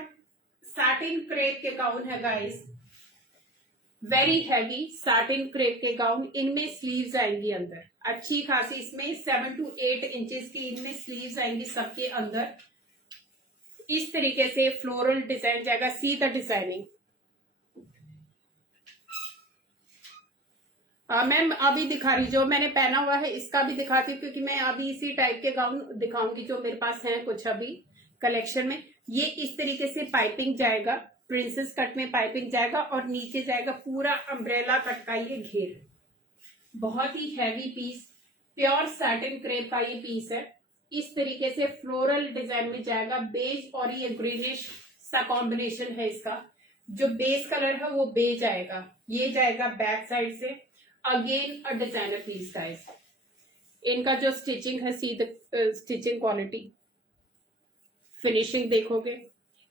सैटिन क्रेप के गाउन है guys, very heavy satin crepe के गाउन। इनमें स्लीव्स आएंगी अंदर अच्छी खासी, इसमें 7 to 8 इंचेस की इनमें स्लीव्स आएंगी सबके अंदर। इस तरीके से फ्लोरल डिजाइन जाएगा, सी द डिजाइनिंग। मैम अभी दिखा रही जो मैंने पहना हुआ है इसका भी दिखाती हूँ, क्योंकि मैं अभी इसी टाइप के गाउन दिखाऊंगी जो मेरे पास हैं कुछ अभी कलेक्शन में। ये इस तरीके से पाइपिंग जाएगा, प्रिंसेस कट में पाइपिंग जाएगा, और नीचे जाएगा पूरा अम्ब्रेला कट का ये घेर। बहुत ही heavy piece, pure satin crepe का ये पीस है। इस तरीके से फ्लोरल डिजाइन में जाएगा। बेज और ये ग्रीनिश सा कॉम्बिनेशन है इसका। जो बेस कलर है वो बेज आएगा। ये जाएगा बैक साइड से। Again a designer piece guys. इनका जो स्टिचिंग है, see the stitching quality, finishing देखोगे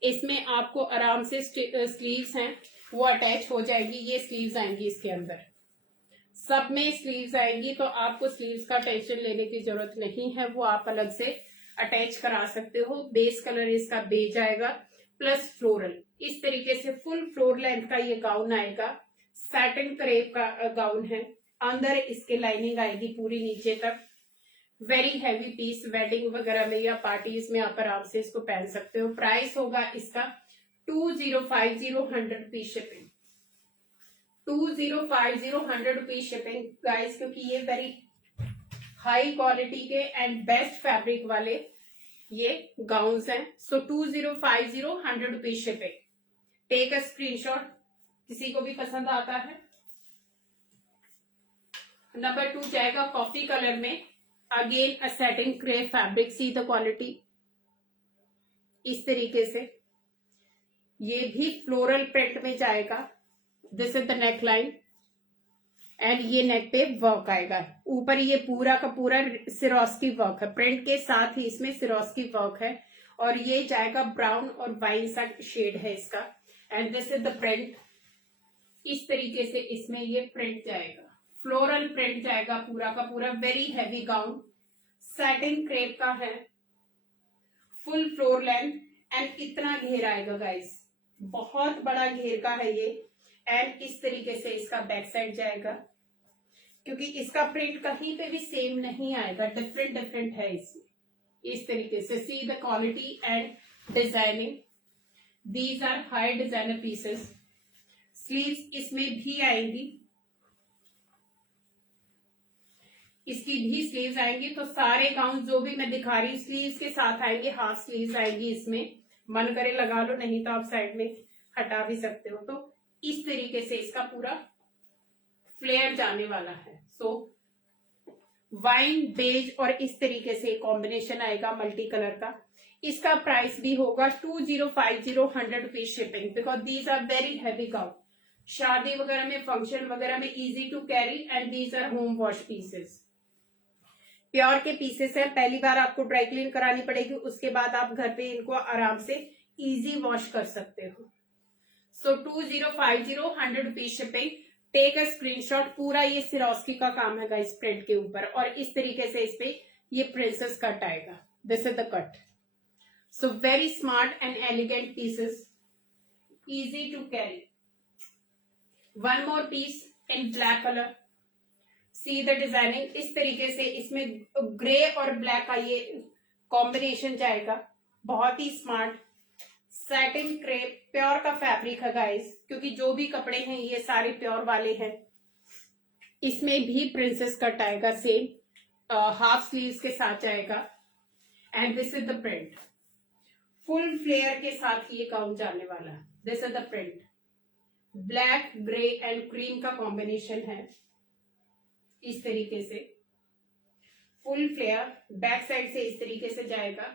इसमें आपको आराम से स्लीव्स हैं वो अटैच हो जाएगी। ये स्लीव्स आएंगी इसके अंदर, सब में स्लीव्स आएंगी, तो आपको स्लीव्स का टेंशन लेने की जरूरत नहीं है, वो आप अलग से अटैच करा सकते हो। बेस कलर इसका बेज आएगा प्लस फ्लोरल। इस तरीके से फुल फ्लोर लेंथ का ये गाउन आएगा। सैटिन क्रेप का गाउन है। अंदर इसके लाइनिंग आएगी पूरी नीचे तक। वेरी हैवी पीस, वेडिंग वगैरह में या पार्टीज में आप आराम से इसको पहन सकते हो। प्राइस होगा इसका 2050, 100 rupees shipping. 2050, 100 rupees shipping guys, क्योंकि ये वेरी हाई क्वालिटी के एंड बेस्ट फैब्रिक वाले ये गाउन्स हैं। So 2050, 100 rupees shipping. Take a screenshot, किसी को भी पसंद आता है। नंबर 2 जाएगा कॉफी कलर में, again a satin crepe fabric. See the quality, इस तरीके से ये भी फ्लोरल प्रिंट में जाएगा। This is the neckline and ये नेक पे वर्क आएगा। ऊपर ये पूरा का पूरा सिरोस्की वर्क है, प्रिंट के साथ ही इसमें सिरोस्की वर्क है। और ये जाएगा ब्राउन और वाइन सा शेड है इसका। And this is the print, इस तरीके से इसमें ये प्रिंट जाएगा, फ्लोरल प्रिंट जाएगा पूरा का पूरा। Very heavy gown, satin crepe का है, फुल फ्लोर लेंथ एंड इतना घेर आएगा गाइस, बहुत बड़ा घेर का है ये। एंड इस तरीके से इसका बैक साइड जाएगा, क्योंकि इसका प्रिंट कहीं पे भी सेम नहीं आएगा, डिफरेंट डिफरेंट है इसमें। इस तरीके से see the quality and designing. These are high designer pieces. Sleeves इसमें भी आएंगी, इसकी भी स्लीव्स आएंगी। तो सारे गाउन जो भी मैं दिखा रही हूँ स्लीव्स के साथ आएंगे, हाफ स्लीव्स आएंगी इसमें। मन करे लगा लो, नहीं तो आप साइड में हटा भी सकते हो। तो इस तरीके से इसका पूरा फ्लेयर जाने वाला है। सो वाइन बेज और इस तरीके से कॉम्बिनेशन आएगा मल्टी कलर का। इसका प्राइस भी होगा 2050, 100 rupees shipping, because these are very heavy gown. शादी वगैरह में, फंक्शन वगैरह में easy to carry and these are home wash pieces. Pure के पीसेस है, पहली बार आपको ड्राई क्लीन करानी पड़ेगी, उसके बाद आप घर पे इनको आराम से इजी वॉश कर सकते हो। So 2050, 100 rupees shipping. Take a screenshot. पूरा ये सिरोस्की का काम है गाइस प्रिंट के ऊपर, और इस तरीके से इस पे ये प्रिंसेस कट आएगा। This is the cut. So very smart and elegant pieces, easy to carry. One more piece in black colour. See the designing, इस तरीके से इसमें ग्रे और ब्लैक का ये कॉम्बिनेशन जाएगा, बहुत ही स्मार्ट। सैटिन क्रेप, प्योर का फैब्रिक है गाइस, क्योंकि जो भी कपड़े हैं ये सारे प्योर वाले हैं। इसमें भी प्रिंसेस कट आएगा, सेम हाफ स्लीव्स के साथ जाएगा। And this is the print, full flare के साथ ये गाउन जाने वाला है। This is the print, black, grey and cream का कॉम्बिनेशन है। इस तरीके से फुल फ्लेयर, बैक साइड से इस तरीके से जाएगा।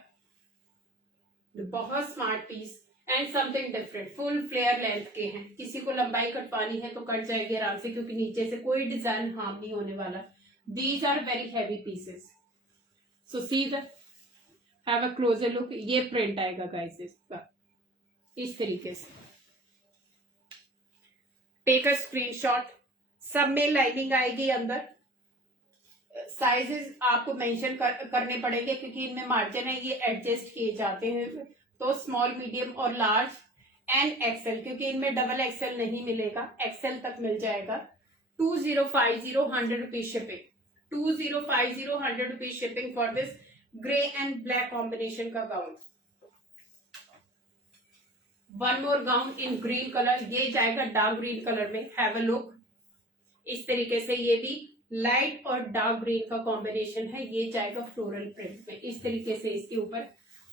बहुत smart piece and something different. Full flare length के हैं, किसी को लंबाई कटवानी है तो कट जाएगी आराम से, क्योंकि नीचे से कोई डिजाइन हार्म नहीं होने वाला। These are very heavy pieces. So see the, have a closer look. ये प्रिंट आएगा गाइस इसका, इस तरीके से। Take a screenshot. सब में लाइनिंग आएगी अंदर। साइजेस आपको मेंशन करने पड़ेंगे, क्योंकि इनमें मार्जिन है, ये एडजस्ट किए जाते हैं। तो स्मॉल, मीडियम और लार्ज एंड एक्सेल, क्योंकि इनमें डबल एक्सेल नहीं मिलेगा, एक्सेल तक मिल जाएगा। 2050, 100 rupees shipping. 2050, 100 rupees shipping for this grey and black combination का gown. One more gown in green colour, ये जाएगा डार्क ग्रीन कलर में। Have a look. इस तरीके से ये भी लाइट और डार्क ग्रीन का कॉम्बिनेशन है, ये जाएगा फ्लोरल प्रिंट में। इस तरीके से इसके ऊपर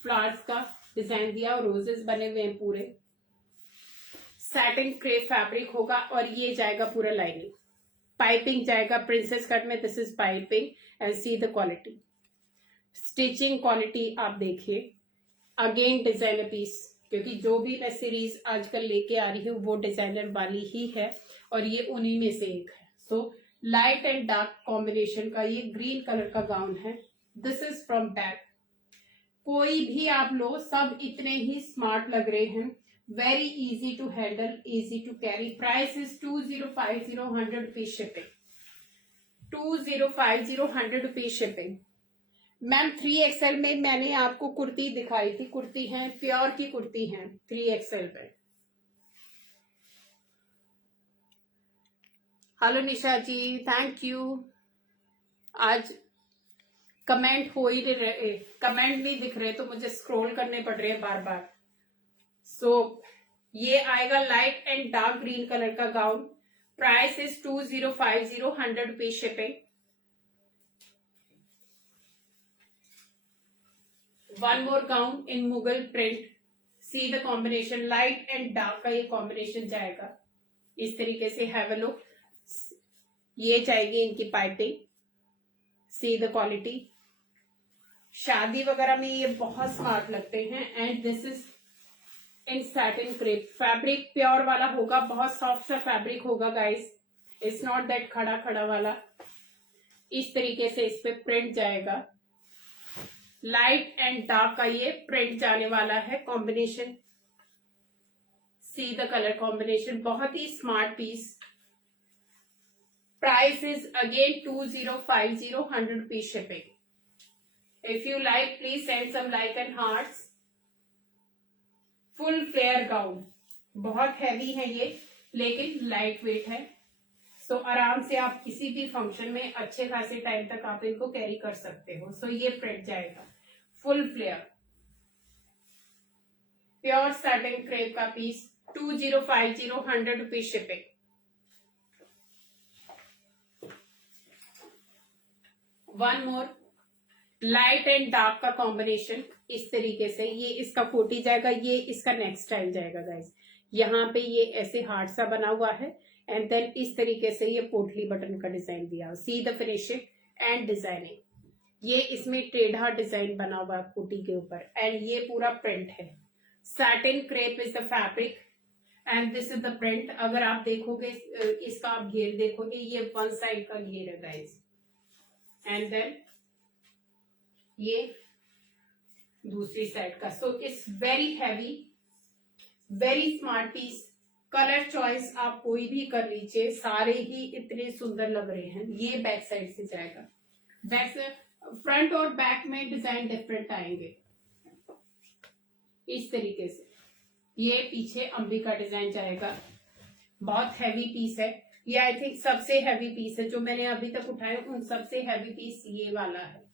फ्लावर्स का डिजाइन दिया और रोजेस बने हुए हैं पूरे। सैटिन क्रेप फैब्रिक होगा और ये जाएगा पूरा लाइनिंग। पाइपिंग जाएगा प्रिंसेस कट में। This is piping and C the quality, stitching quality आप देखिए। अगेन डिजाइनर पीस, क्योंकि जो भी मैं सीरीज आजकल लेके आ रही हूँ वो डिजाइनर वाली ही है, और ये उन्हीं में से एक है। So light and dark combination का ये ग्रीन कलर का गाउन है। This is from back. कोई भी आप लो, सब इतने ही स्मार्ट लग रहे हैं। Very easy to handle, easy to carry. Price is 2050, 100 rupees shipping. 2050, 100 rupees shipping. Ma'am 3XL में मैंने आपको कुर्ती दिखाई थी, कुर्ती है, प्योर की कुर्ती है 3XL में। Hello Nisha ji, thank you. आज कमेंट हो ही नहीं रहे, कमेंट नहीं दिख रहे तो मुझे स्क्रॉल करने पड़ रहे हैं बार बार। सो ये आएगा light and dark green colour का gown. Price is 2050, 100 rupees shipping. One more gown in Mughal print. See the combination, light and dark का ये कॉम्बिनेशन जाएगा इस तरीके से। Have a look. ये जाएगी इनकी पाइपिंग। C the quality. शादी वगैरह में ये बहुत स्मार्ट लगते हैं। And this is in satin crepe. Fabric pure वाला होगा, बहुत सॉफ्ट सा फैब्रिक होगा गाइस। इट्स नॉट दैट खड़ा खड़ा वाला। इस तरीके से इस पे प्रिंट जाएगा। लाइट एंड डार्क का ये प्रिंट जाने वाला है combination. See the colour combination, बहुत ही smart piece. Price is again 2050, 100 rupees shipping. If you like, please send some like and hearts. Full flare gown, बहुत हैवी है ये लेकिन लाइट वेट है। सो आराम से आप किसी भी फंक्शन में अच्छे खासे टाइम तक आप इनको कैरी कर सकते हो। सो ये प्रिंट जाएगा full flare. Pure satin crepe का piece 2050, 100 rupees shipping. One more light and dark का कॉम्बिनेशन इस तरीके से। ये इसका कोटी जाएगा, ये इसका नेक्स्ट स्टाइल जाएगा गाइस। यहाँ पे ये ऐसे हार्ट सा बना हुआ है एंड देन इस तरीके से ये पोटली बटन का डिजाइन दिया। See the finishing and designing. ये इसमें टेढ़ा डिजाइन बना हुआ है कोटी के ऊपर एंड ये पूरा प्रिंट है। Satin crepe is the fabric and this is the print. अगर आप देखोगे इसका आप घेर देखोगे, ये वन साइड का घेर है गाइस एंड देन ये दूसरी साइड का। So it's very heavy, very smart piece. Colour choice आप कोई भी कर लीजिए, सारे ही इतने सुंदर लग रहे हैं। ये बैक साइड से जाएगा। बैक से फ्रंट और बैक में डिजाइन डिफरेंट आएंगे इस तरीके से। ये पीछे अम्बी का डिजाइन जाएगा। बहुत हैवी पीस है ये। आई थिंक सबसे हैवी पीस है जो मैंने अभी तक उठाए, उन सबसे हैवी पीस ये वाला है।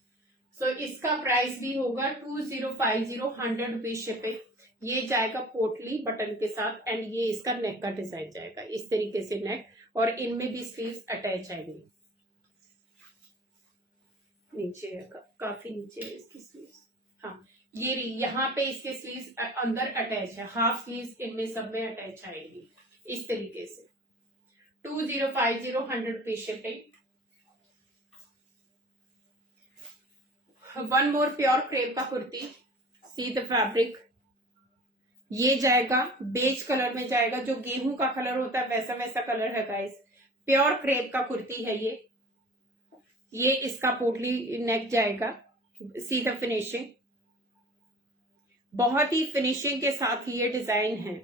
सो इसका प्राइस भी होगा 2050, 100 रुपीज शिपिंग। ये जाएगा पोटली बटन के साथ एंड ये इसका नेक का डिजाइन जाएगा इस तरीके से नेक, और इनमें भी स्लीव्स अटैच आएंगी। नीचे है, काफी नीचे है इसकी स्लीव्स। हाँ, ये यहाँ पे इसके स्लीव्स अंदर अटैच है। हाफ स्लीव्स इनमें सब में अटैच आएगी इस तरीके से। 2050, 100 rupees shipping. One more pure crepe का कुर्ती। सी द फैब्रिक। ये जाएगा बेज कलर में जाएगा, जो गेहूं का कलर होता है वैसा वैसा कलर है गाइस। प्योर क्रेप का कुर्ती है ये इसका पोटली नेक जाएगा। सी द फिनिशिंग, बहुत ही फिनिशिंग के साथ ये डिजाइन है,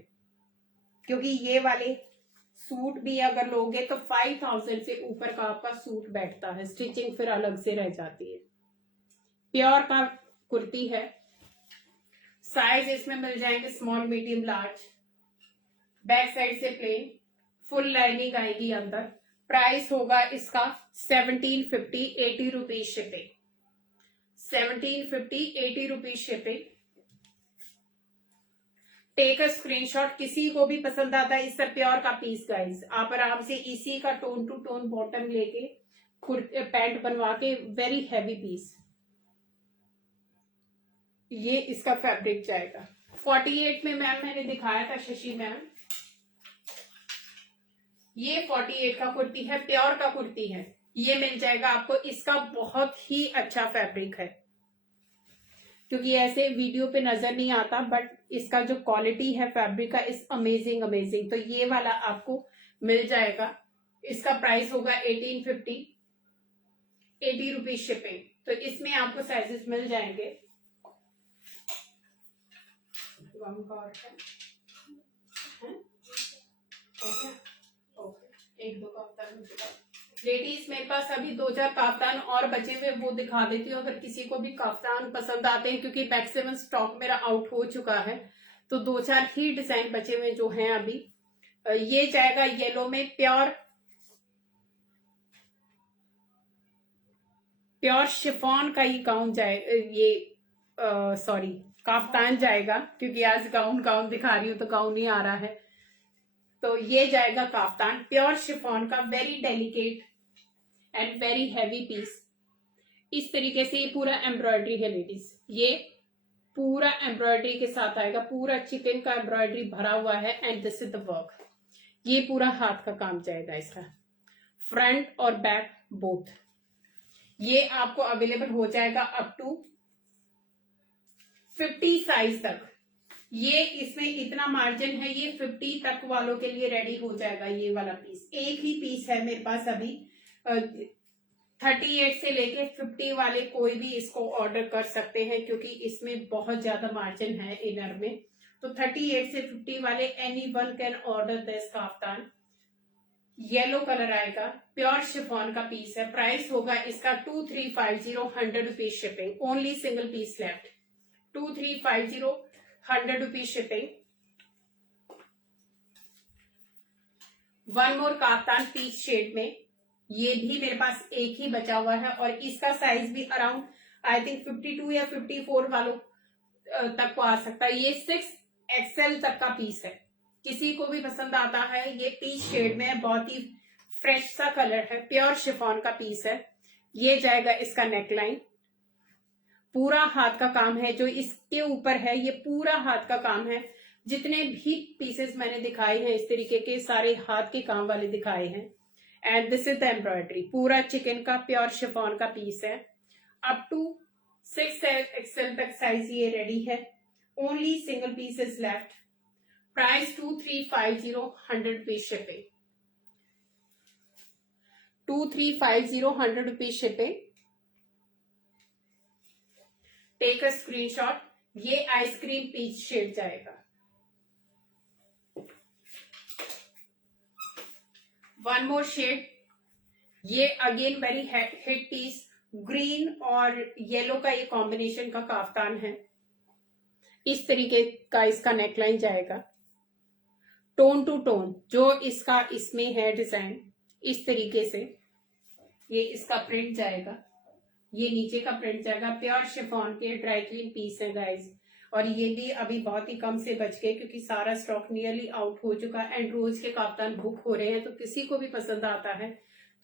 क्योंकि ये वाले सूट भी अगर लोगे तो 5000 से ऊपर का आपका सूट बैठता है। स्टिचिंग फिर अलग से रह जाती है। प्योर का कुर्ती है। साइज इसमें मिल जाएंगे small, medium, large. Back side से प्लेन, फुल लाइनिंग आएगी अंदर। प्राइस होगा इसका 1750, 80 rupees shipping. 1750, 80 rupees shipping. Take a screenshot. किसी को भी पसंद आता है इस प्योर का पीस गाइस, आप आराम से इसी का टोन टू टोन बॉटम लेके पैंट बनवा के, वेरी हैवी पीस। ये इसका फैब्रिक जाएगा। 48 में मैम मैंने दिखाया था शशि मैम, ये 48 का कुर्ती है, प्योर का कुर्ती है। ये मिल जाएगा आपको। इसका बहुत ही अच्छा फैब्रिक है, क्योंकि ऐसे वीडियो पे नजर नहीं आता, बट इसका जो क्वालिटी है फैब्रिक का इस अमेजिंग अमेजिंग। तो ये वाला आपको मिल जाएगा। इसका प्राइस होगा 1850, 80 रुपीज शिपिंग। तो इसमें आपको साइजेस मिल जाएंगे। एक दो काफ्तान लेडीज, मेरे पास अभी 2-4 काफ्तान और बचे हुए, वो दिखा देती हूँ अगर किसी को भी काफ्तान पसंद आते हैं, क्योंकि मैक्सिमम स्टॉक मेरा आउट हो चुका है। तो 2-4 ही डिजाइन बचे हुए जो हैं अभी। ये जाएगा येलो में, प्योर प्योर शिफॉन का ही गाउन जाए, ये सॉरी काफ्तान जाएगा, क्योंकि आज गाउन दिखा रही हूं तो गाउन ही आ रहा है। तो ये जाएगा काफ्तान प्योर शिफॉन का, very delicate and very heavy piece. इस तरीके से ये पूरा एम्ब्रॉयडरी है लेडीज, ये पूरा एम्ब्रॉयडरी के साथ आएगा, पूरा चिकन का एम्ब्रॉयडरी भरा हुआ है and this is the work. ये पूरा हाथ का काम जाएगा इसका, फ्रंट और बैक बोथ। ये आपको अवेलेबल हो जाएगा अप टू 50 साइज तक। ये इसमें इतना मार्जिन है, ये 50 तक वालों के लिए रेडी हो जाएगा। ये वाला पीस एक ही पीस है मेरे पास अभी, 38 से लेके 50 वाले कोई भी इसको ऑर्डर कर सकते हैं, क्योंकि इसमें बहुत ज्यादा मार्जिन है इनर में। तो 38 से 50 वाले any one can order this kaftan. Yellow colour आएगा, प्योर शिफॉन का पीस है। प्राइस होगा इसका 2350, 100 rupees shipping, only single piece left. 2350, 100 rupees shipping. One more kaftan peach shade में, ये भी मेरे पास एक ही बचा हुआ है और इसका साइज भी अराउंड आई थिंक 52 या 54 वालों तक को आ सकता है। ये 6XL तक का पीस है, किसी को भी पसंद आता है। ये पीच शेड में है, बहुत ही फ्रेश सा कलर है, प्योर शिफॉन का पीस है। ये जाएगा इसका नेकलाइन, पूरा हाथ का काम है जो इसके ऊपर है, ये पूरा हाथ का काम है। जितने भी पीसेस मैंने दिखाए हैं इस तरीके के, सारे हाथ के काम वाले दिखाए हैं। And this is the embroidery, पूरा चिकन का प्योर शिफॉन का पीस है। अप टू 6XL तक साइज ये रेडी है, only single piece is left. Price 2350, 100 rupees shipping. 2350, 100 rupees shipping. Take a screenshot. ये आइसक्रीम पीच शेड जाएगा। वन मोर शेड, ये again very hit piece, green और येलो का ये कॉम्बिनेशन का काफ्तान है। इस तरीके का इसका नेकलाइन जाएगा, टोन टू टोन जो इसका इसमें है डिजाइन, इस तरीके से ये इसका प्रिंट जाएगा। ये नीचे का प्रिंट जाएगा, प्योर शिफॉन के ड्राई क्लीन पीस है गाइज। और ये भी अभी बहुत ही कम से बच गए, क्योंकि सारा स्टॉक नियरली आउट हो चुका है एंड रोज के काफ्तान बुक हो रहे हैं। तो किसी को भी पसंद आता है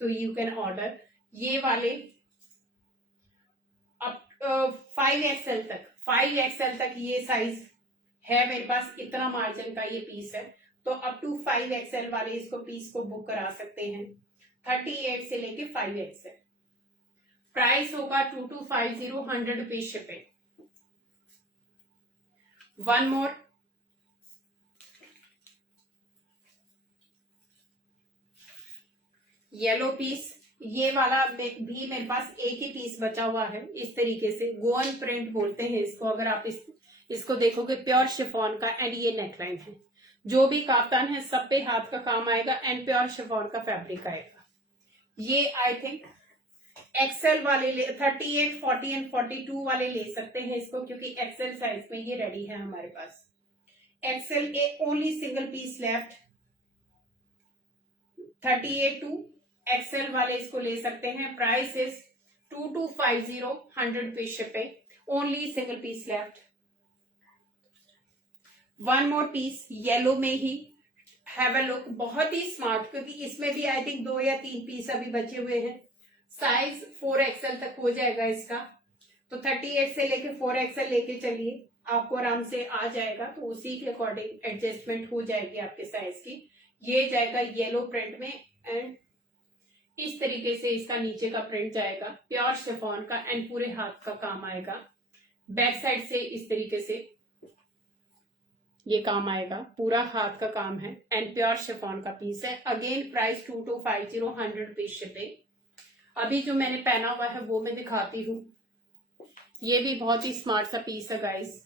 तो यू कैन ऑर्डर। ये वाले अब 5XL तक ये साइज है मेरे पास, इतना मार्जिन का ये पीस है। तो अप टू 5XL वाले इसको पीस को बुक करा सकते हैं, 38 से लेके 5XL। प्राइस होगा 2250, 100 rupees shipping. One more, yellow piece, ये वाला भी मेरे पास एक ही पीस बचा हुआ है। इस तरीके से गोवन प्रिंट बोलते हैं इसको। अगर आप इसको देखोगे, प्योर शिफॉन का एंड ये नेकलाइन है। जो भी काफ्तान है सब पे हाथ का काम आएगा एंड प्योर शिफॉन का फैब्रिक आएगा। ये आई थिंक एक्सेल वाले 38, 40 एंड 42 वाले ले सकते हैं इसको, क्योंकि एक्सेल साइज में ये रेडी है हमारे पास। XL a only single piece left, 38 to XL वाले इसको ले सकते हैं। Price is 2250, 100 rupees shipping, only single piece left. One more piece yellow में ही, हैव अ लुक, बहुत ही स्मार्ट, क्योंकि इसमें भी आई थिंक 2 या 3 पीस अभी बचे हुए हैं। साइज 4XL तक हो जाएगा इसका। तो 38 से लेके 4XL लेके चलिए, आपको आराम से आ जाएगा। तो उसी के अकॉर्डिंग एडजस्टमेंट हो जाएगी आपके साइज की। ये जाएगा येलो प्रिंट में एंड इस तरीके से इसका नीचे का प्रिंट जाएगा, प्योर शिफॉन का एंड पूरे हाथ का काम आएगा। बैक साइड से इस तरीके से ये काम आएगा, पूरा हाथ का काम है एंड प्योर शिफॉन का पीस है। Again price 2250, 100 rupees shipping. अभी जो मैंने पहना हुआ है वो मैं दिखाती हूँ। ये भी बहुत ही स्मार्ट सा पीस है गाइस।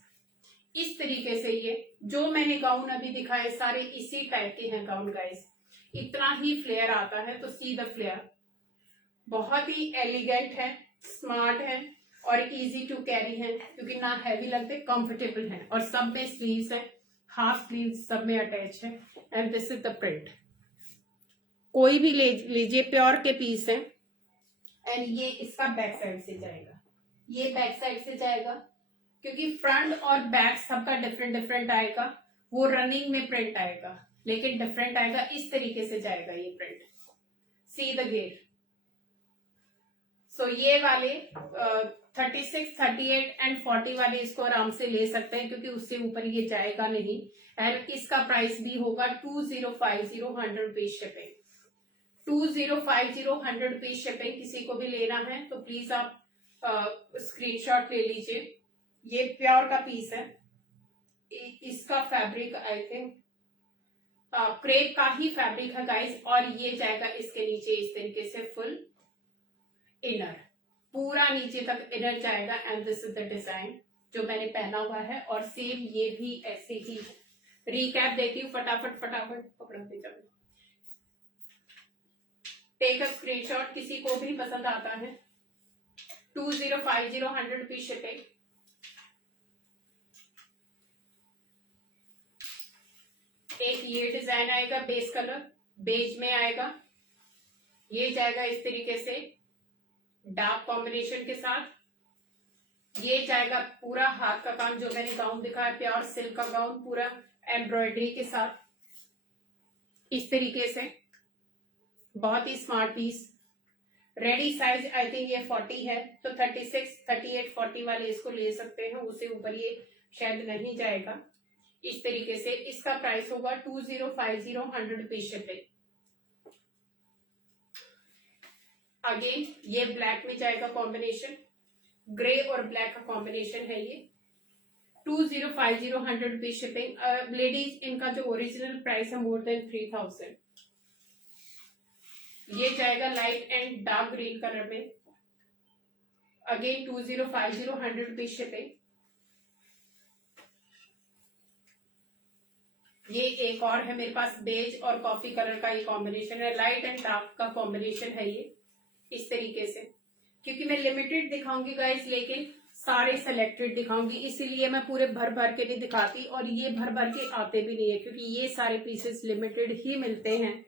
इस तरीके से ये जो मैंने गाउन अभी दिखाए सारे इसी टाइप के हैं गाउन गाइस। इतना ही फ्लेयर आता है, तो सी द फ्लेयर। बहुत ही एलिगेंट है, स्मार्ट है और इजी टू कैरी है, क्योंकि ना हैवी लगते, कंफर्टेबल है। और सब में स्लीव्स है, हाफ स्लीव्स सब में अटैच है and this is the print. कोई भी ले लीजिए, प्योर के पीस है। एंड ये इसका बैक साइड से जाएगा, ये बैक साइड से जाएगा, क्योंकि फ्रंट और बैक सबका डिफरेंट डिफरेंट आएगा। वो रनिंग में प्रिंट आएगा लेकिन डिफरेंट आएगा, इस तरीके से जाएगा ये प्रिंट। सी द घेर। सो ये वाले 36, 38 एंड 40 वाले इसको आराम से ले सकते हैं क्योंकि उससे ऊपर ये जाएगा नहीं। एंड इसका प्राइस भी होगा 2050, 100 रुपीज शिपिंग। 2050, 100 rupees shipping. किसी को भी लेना है तो प्लीज आप स्क्रीनशॉट ले लीजिए। ये प्योर का पीस है, इसका फैब्रिक आई थिंक क्रेप का ही फैब्रिक है गाइस, और ये जाएगा इसके नीचे इस तरीके से फुल इनर, पूरा नीचे तक इनर जाएगा। And this is the design जो मैंने पहना हुआ है, और सेम ये भी ऐसे ही है। रिकैप देती हूँ फटाफट फटाफट, पकड़ो पे जाओ, टेक अ स्क्रीनशॉट, किसी को भी पसंद आता है। 2050, 100 रुपीज शिपिंग। एक ये डिजाइन आएगा, बेस कलर बेज में आएगा, ये जाएगा इस तरीके से डार्क कॉम्बिनेशन के साथ। ये जाएगा पूरा हाथ का काम, जो मैंने गाउन दिखाया प्योर सिल्क का गाउन, पूरा एम्ब्रॉयडरी के साथ इस तरीके से। बहुत ही smart piece. Ready size I think ये 40 है, तो 36, 38, 40 वाले इसको ले सकते हैं, उससे ऊपर ये शायद नहीं जाएगा। इस तरीके से इसका प्राइस होगा 2050, 100 रुपीज शिपिंग। अगेन ये ब्लैक में जाएगा कॉम्बिनेशन, ग्रे और ब्लैक का कॉम्बिनेशन है ये। 2050, 100 रुपीज शिपिंग। लेडीज इनका जो ओरिजिनल प्राइस है मोर देन 3000। ये जाएगा light and dark green colour में। Again 2050, 100 rupees shipping. ये एक और है मेरे पास, बेज और कॉफी कलर का ये कॉम्बिनेशन है, लाइट एंड डार्क का कॉम्बिनेशन है ये इस तरीके से। क्योंकि मैं लिमिटेड दिखाऊंगी गाइस, लेकिन सारे सेलेक्टेड दिखाऊंगी, इसीलिए मैं पूरे भर भर के नहीं दिखाती, और ये भर भर के आते भी नहीं है क्योंकि ये सारे पीसेस लिमिटेड ही मिलते हैं,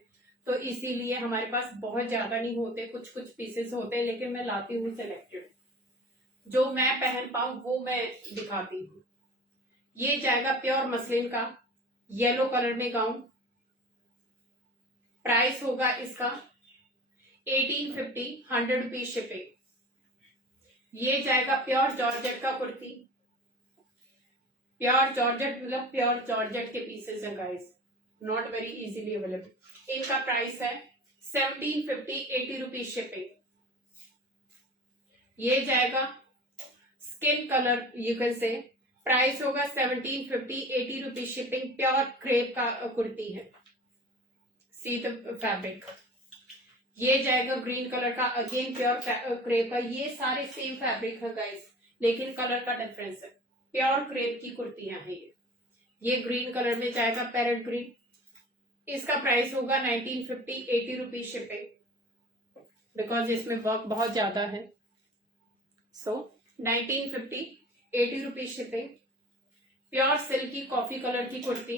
तो इसीलिए हमारे पास बहुत ज्यादा नहीं होते, कुछ कुछ पीसेस होते हैं, लेकिन मैं लाती हूँ सेलेक्टेड, जो मैं पहन पाऊं वो मैं दिखाती हूँ। ये जाएगा प्योर मसलिन का येलो कलर में गाउन। प्राइस होगा इसका 1850, 100 रुपीज शिपिंग। ये जाएगा प्योर जॉर्जेट का कुर्ती, प्योर जॉर्जेट मतलब प्योर जॉर्जेट के पीसेस हैं guys, not very easily available. इनका प्राइस है 1750, 80 रुपीज शिपिंग। ये जाएगा स्किन कलर यू कैन से, प्राइस होगा 1750, 80 रुपीज शिपिंग। प्योर क्रेप का कुर्ती है, सी द फैब्रिक। ये जाएगा ग्रीन कलर का, अगेन प्योर क्रेप का। ये सारे सेम फैब्रिक है गाइस, लेकिन कलर का डिफरेंस है। प्योर क्रेप की कुर्तियां हैं ये ग्रीन कलर में जाएगा, पैरेट ग्रीन। इसका प्राइस होगा 1950, 80 रुपीज शिपिंग, बिकॉज इसमें वर्क बहुत ज्यादा है। सो 1950, 80 रुपीज शिपिंग। प्योर सिल्क की कॉफी कलर की कुर्ती,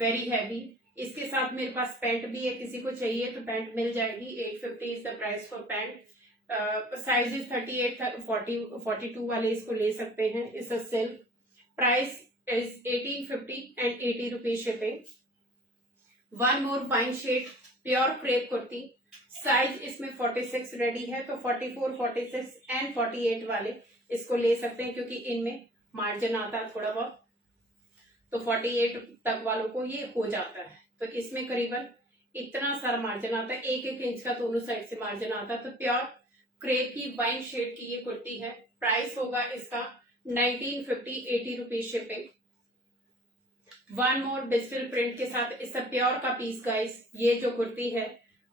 वेरी हैवी। इसके साथ मेरे पास पैंट भी है, किसी को चाहिए तो पैंट मिल जाएगी। 850 is the price for pant. Sizes 38, 40, 42 वाले इसको ले सकते हैं। It's a silk. Price is 1850 and 80 rupees shipping. One more wine shade pure crepe kurti, size इसमें 46 रेडी है, तो 44, 46 एंड 48 वाले इसको ले सकते हैं, क्योंकि इनमें मार्जिन आता है थोड़ा बहुत, तो 48 तक वालों को ये हो जाता है। तो इसमें करीबन इतना सारा मार्जिन आता है, 1-1 इंच का दोनों साइड से मार्जिन आता है। तो प्योर क्रेप की वाइन शेड की ये कुर्ती है। प्राइस होगा इसका 1950, 80 रुपीज शिपिंग। वन मोर डिजिटल प्रिंट के साथ, इस प्योर का पीस गाइस। ये जो कुर्ती है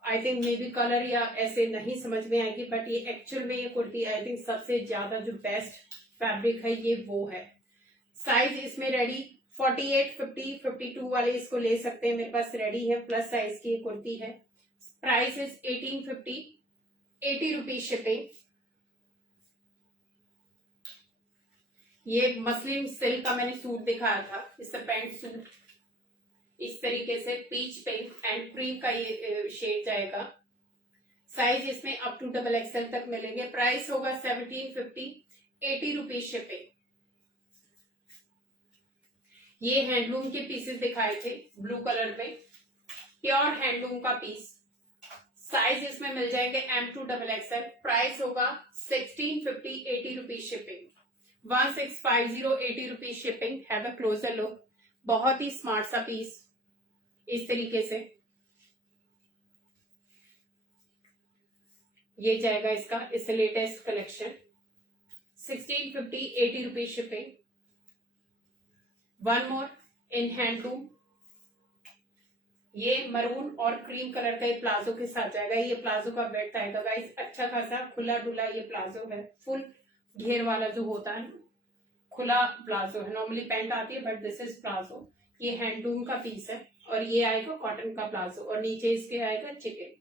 I think may be colour या ऐसे नहीं समझ में आएगी, बट ये एक्चुअल में ये कुर्ती आई थिंक सबसे ज्यादा जो बेस्ट फैब्रिक है ये वो है। साइज इसमें रेडी 48, 50, 52 वाले इसको ले सकते हैं, मेरे पास रेडी है। प्लस साइज की ये कुर्ती है। Price is 1850, 80 rupees shipping. ये मसलिन सिल्क का मैंने सूट दिखाया था, इसका पैंट सूट इस तरीके से पीच पिंक एंड क्रीम का ये शेड जाएगा। साइज इसमें अप टू XXL तक मिलेंगे। प्राइस होगा 1750, 80 रुपीज शिपिंग। ये हैंडलूम के पीसेस दिखाए थे ब्लू कलर में, प्योर हैंडलूम का पीस। साइज इसमें मिल जाएंगे M2 XXL। प्राइस होगा 1650, 80 rupees shipping. 1650, 80 rupees shipping. Have a closer look. बहुत ही स्मार्ट सा पीस इस तरीके से ये जाएगा इसका। इस latest collection 1650, 80 rupees shipping. One more in handloom. ये मरून और क्रीम कलर का ये प्लाजो के साथ जाएगा। ये प्लाजो का बेल्ट आएगा गाइस, अच्छा खासा खुला डुला ये प्लाजो है। फुल घेर वाला जो होता है खुला प्लाजो है। नॉर्मली पैंट आती है बट दिस इज प्लाजो। ये हैंडलूम का पीस है और ये आएगा कॉटन का प्लाजो और नीचे इसके आएगा चिकन,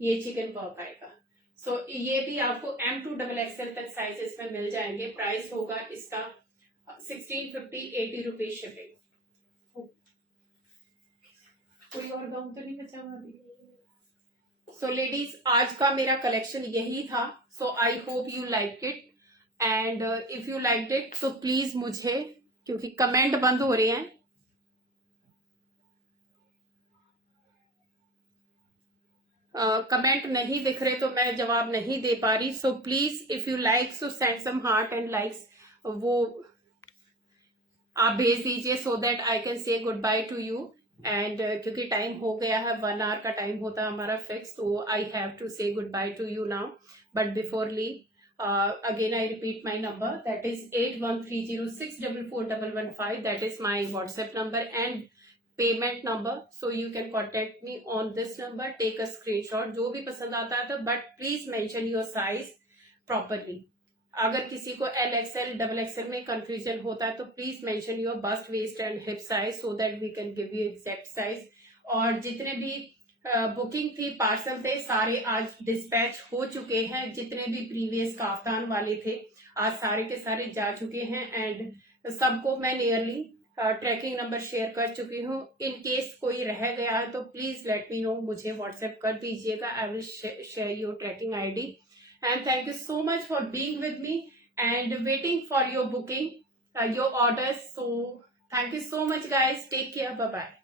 ये चिकन वर्क आएगा। सो ये भी आपको M2 XXL तक साइजेस में मिल जाएंगे। प्राइस होगा इसका 1650, 80 रुपीज शिपिंग। कोई और गाउन तो नहीं बचा हुआ अभी। सो लेडीज, आज का मेरा कलेक्शन यही था। So I hope you like it and if you like it तो प्लीज मुझे, क्योंकि कमेंट बंद हो रहे हैं, कमेंट नहीं दिख रहे तो मैं जवाब नहीं दे पा रही। So please if you like so send some heart and likes, वो आप भेज दीजिए so that I can say goodbye to you. And क्योंकि टाइम हो गया है, 1 आवर का टाइम होता है हमारा फिक्स, तो I have to say goodbye to you now. But before leave again I repeat my number, that is 8130644115। That is my WhatsApp number and payment number. So you can contact me on this number. Take a screenshot जो भी पसंद आता है तो, but please mention your size properly. अगर किसी को LXL, XXL में कंफ्यूजन होता है तो please mention your bust, waist and hip size so that we can give you exact size. और जितने भी बुकिंग थी, पार्सल थे, सारे आज डिस्पैच हो चुके हैं। जितने भी प्रीवियस काफ्तान वाले थे आज सारे के सारे जा चुके हैं एंड सबको मैं नियरली ट्रैकिंग नंबर शेयर कर चुकी हूँ। इन केस कोई रह गया है तो प्लीज लेट मी नो, मुझे व्हाट्सएप कर दीजिएगा। I will share your tracking ID। And thank you so much for being with me and waiting for your booking, your orders. So thank you so much guys. Take care. Bye bye.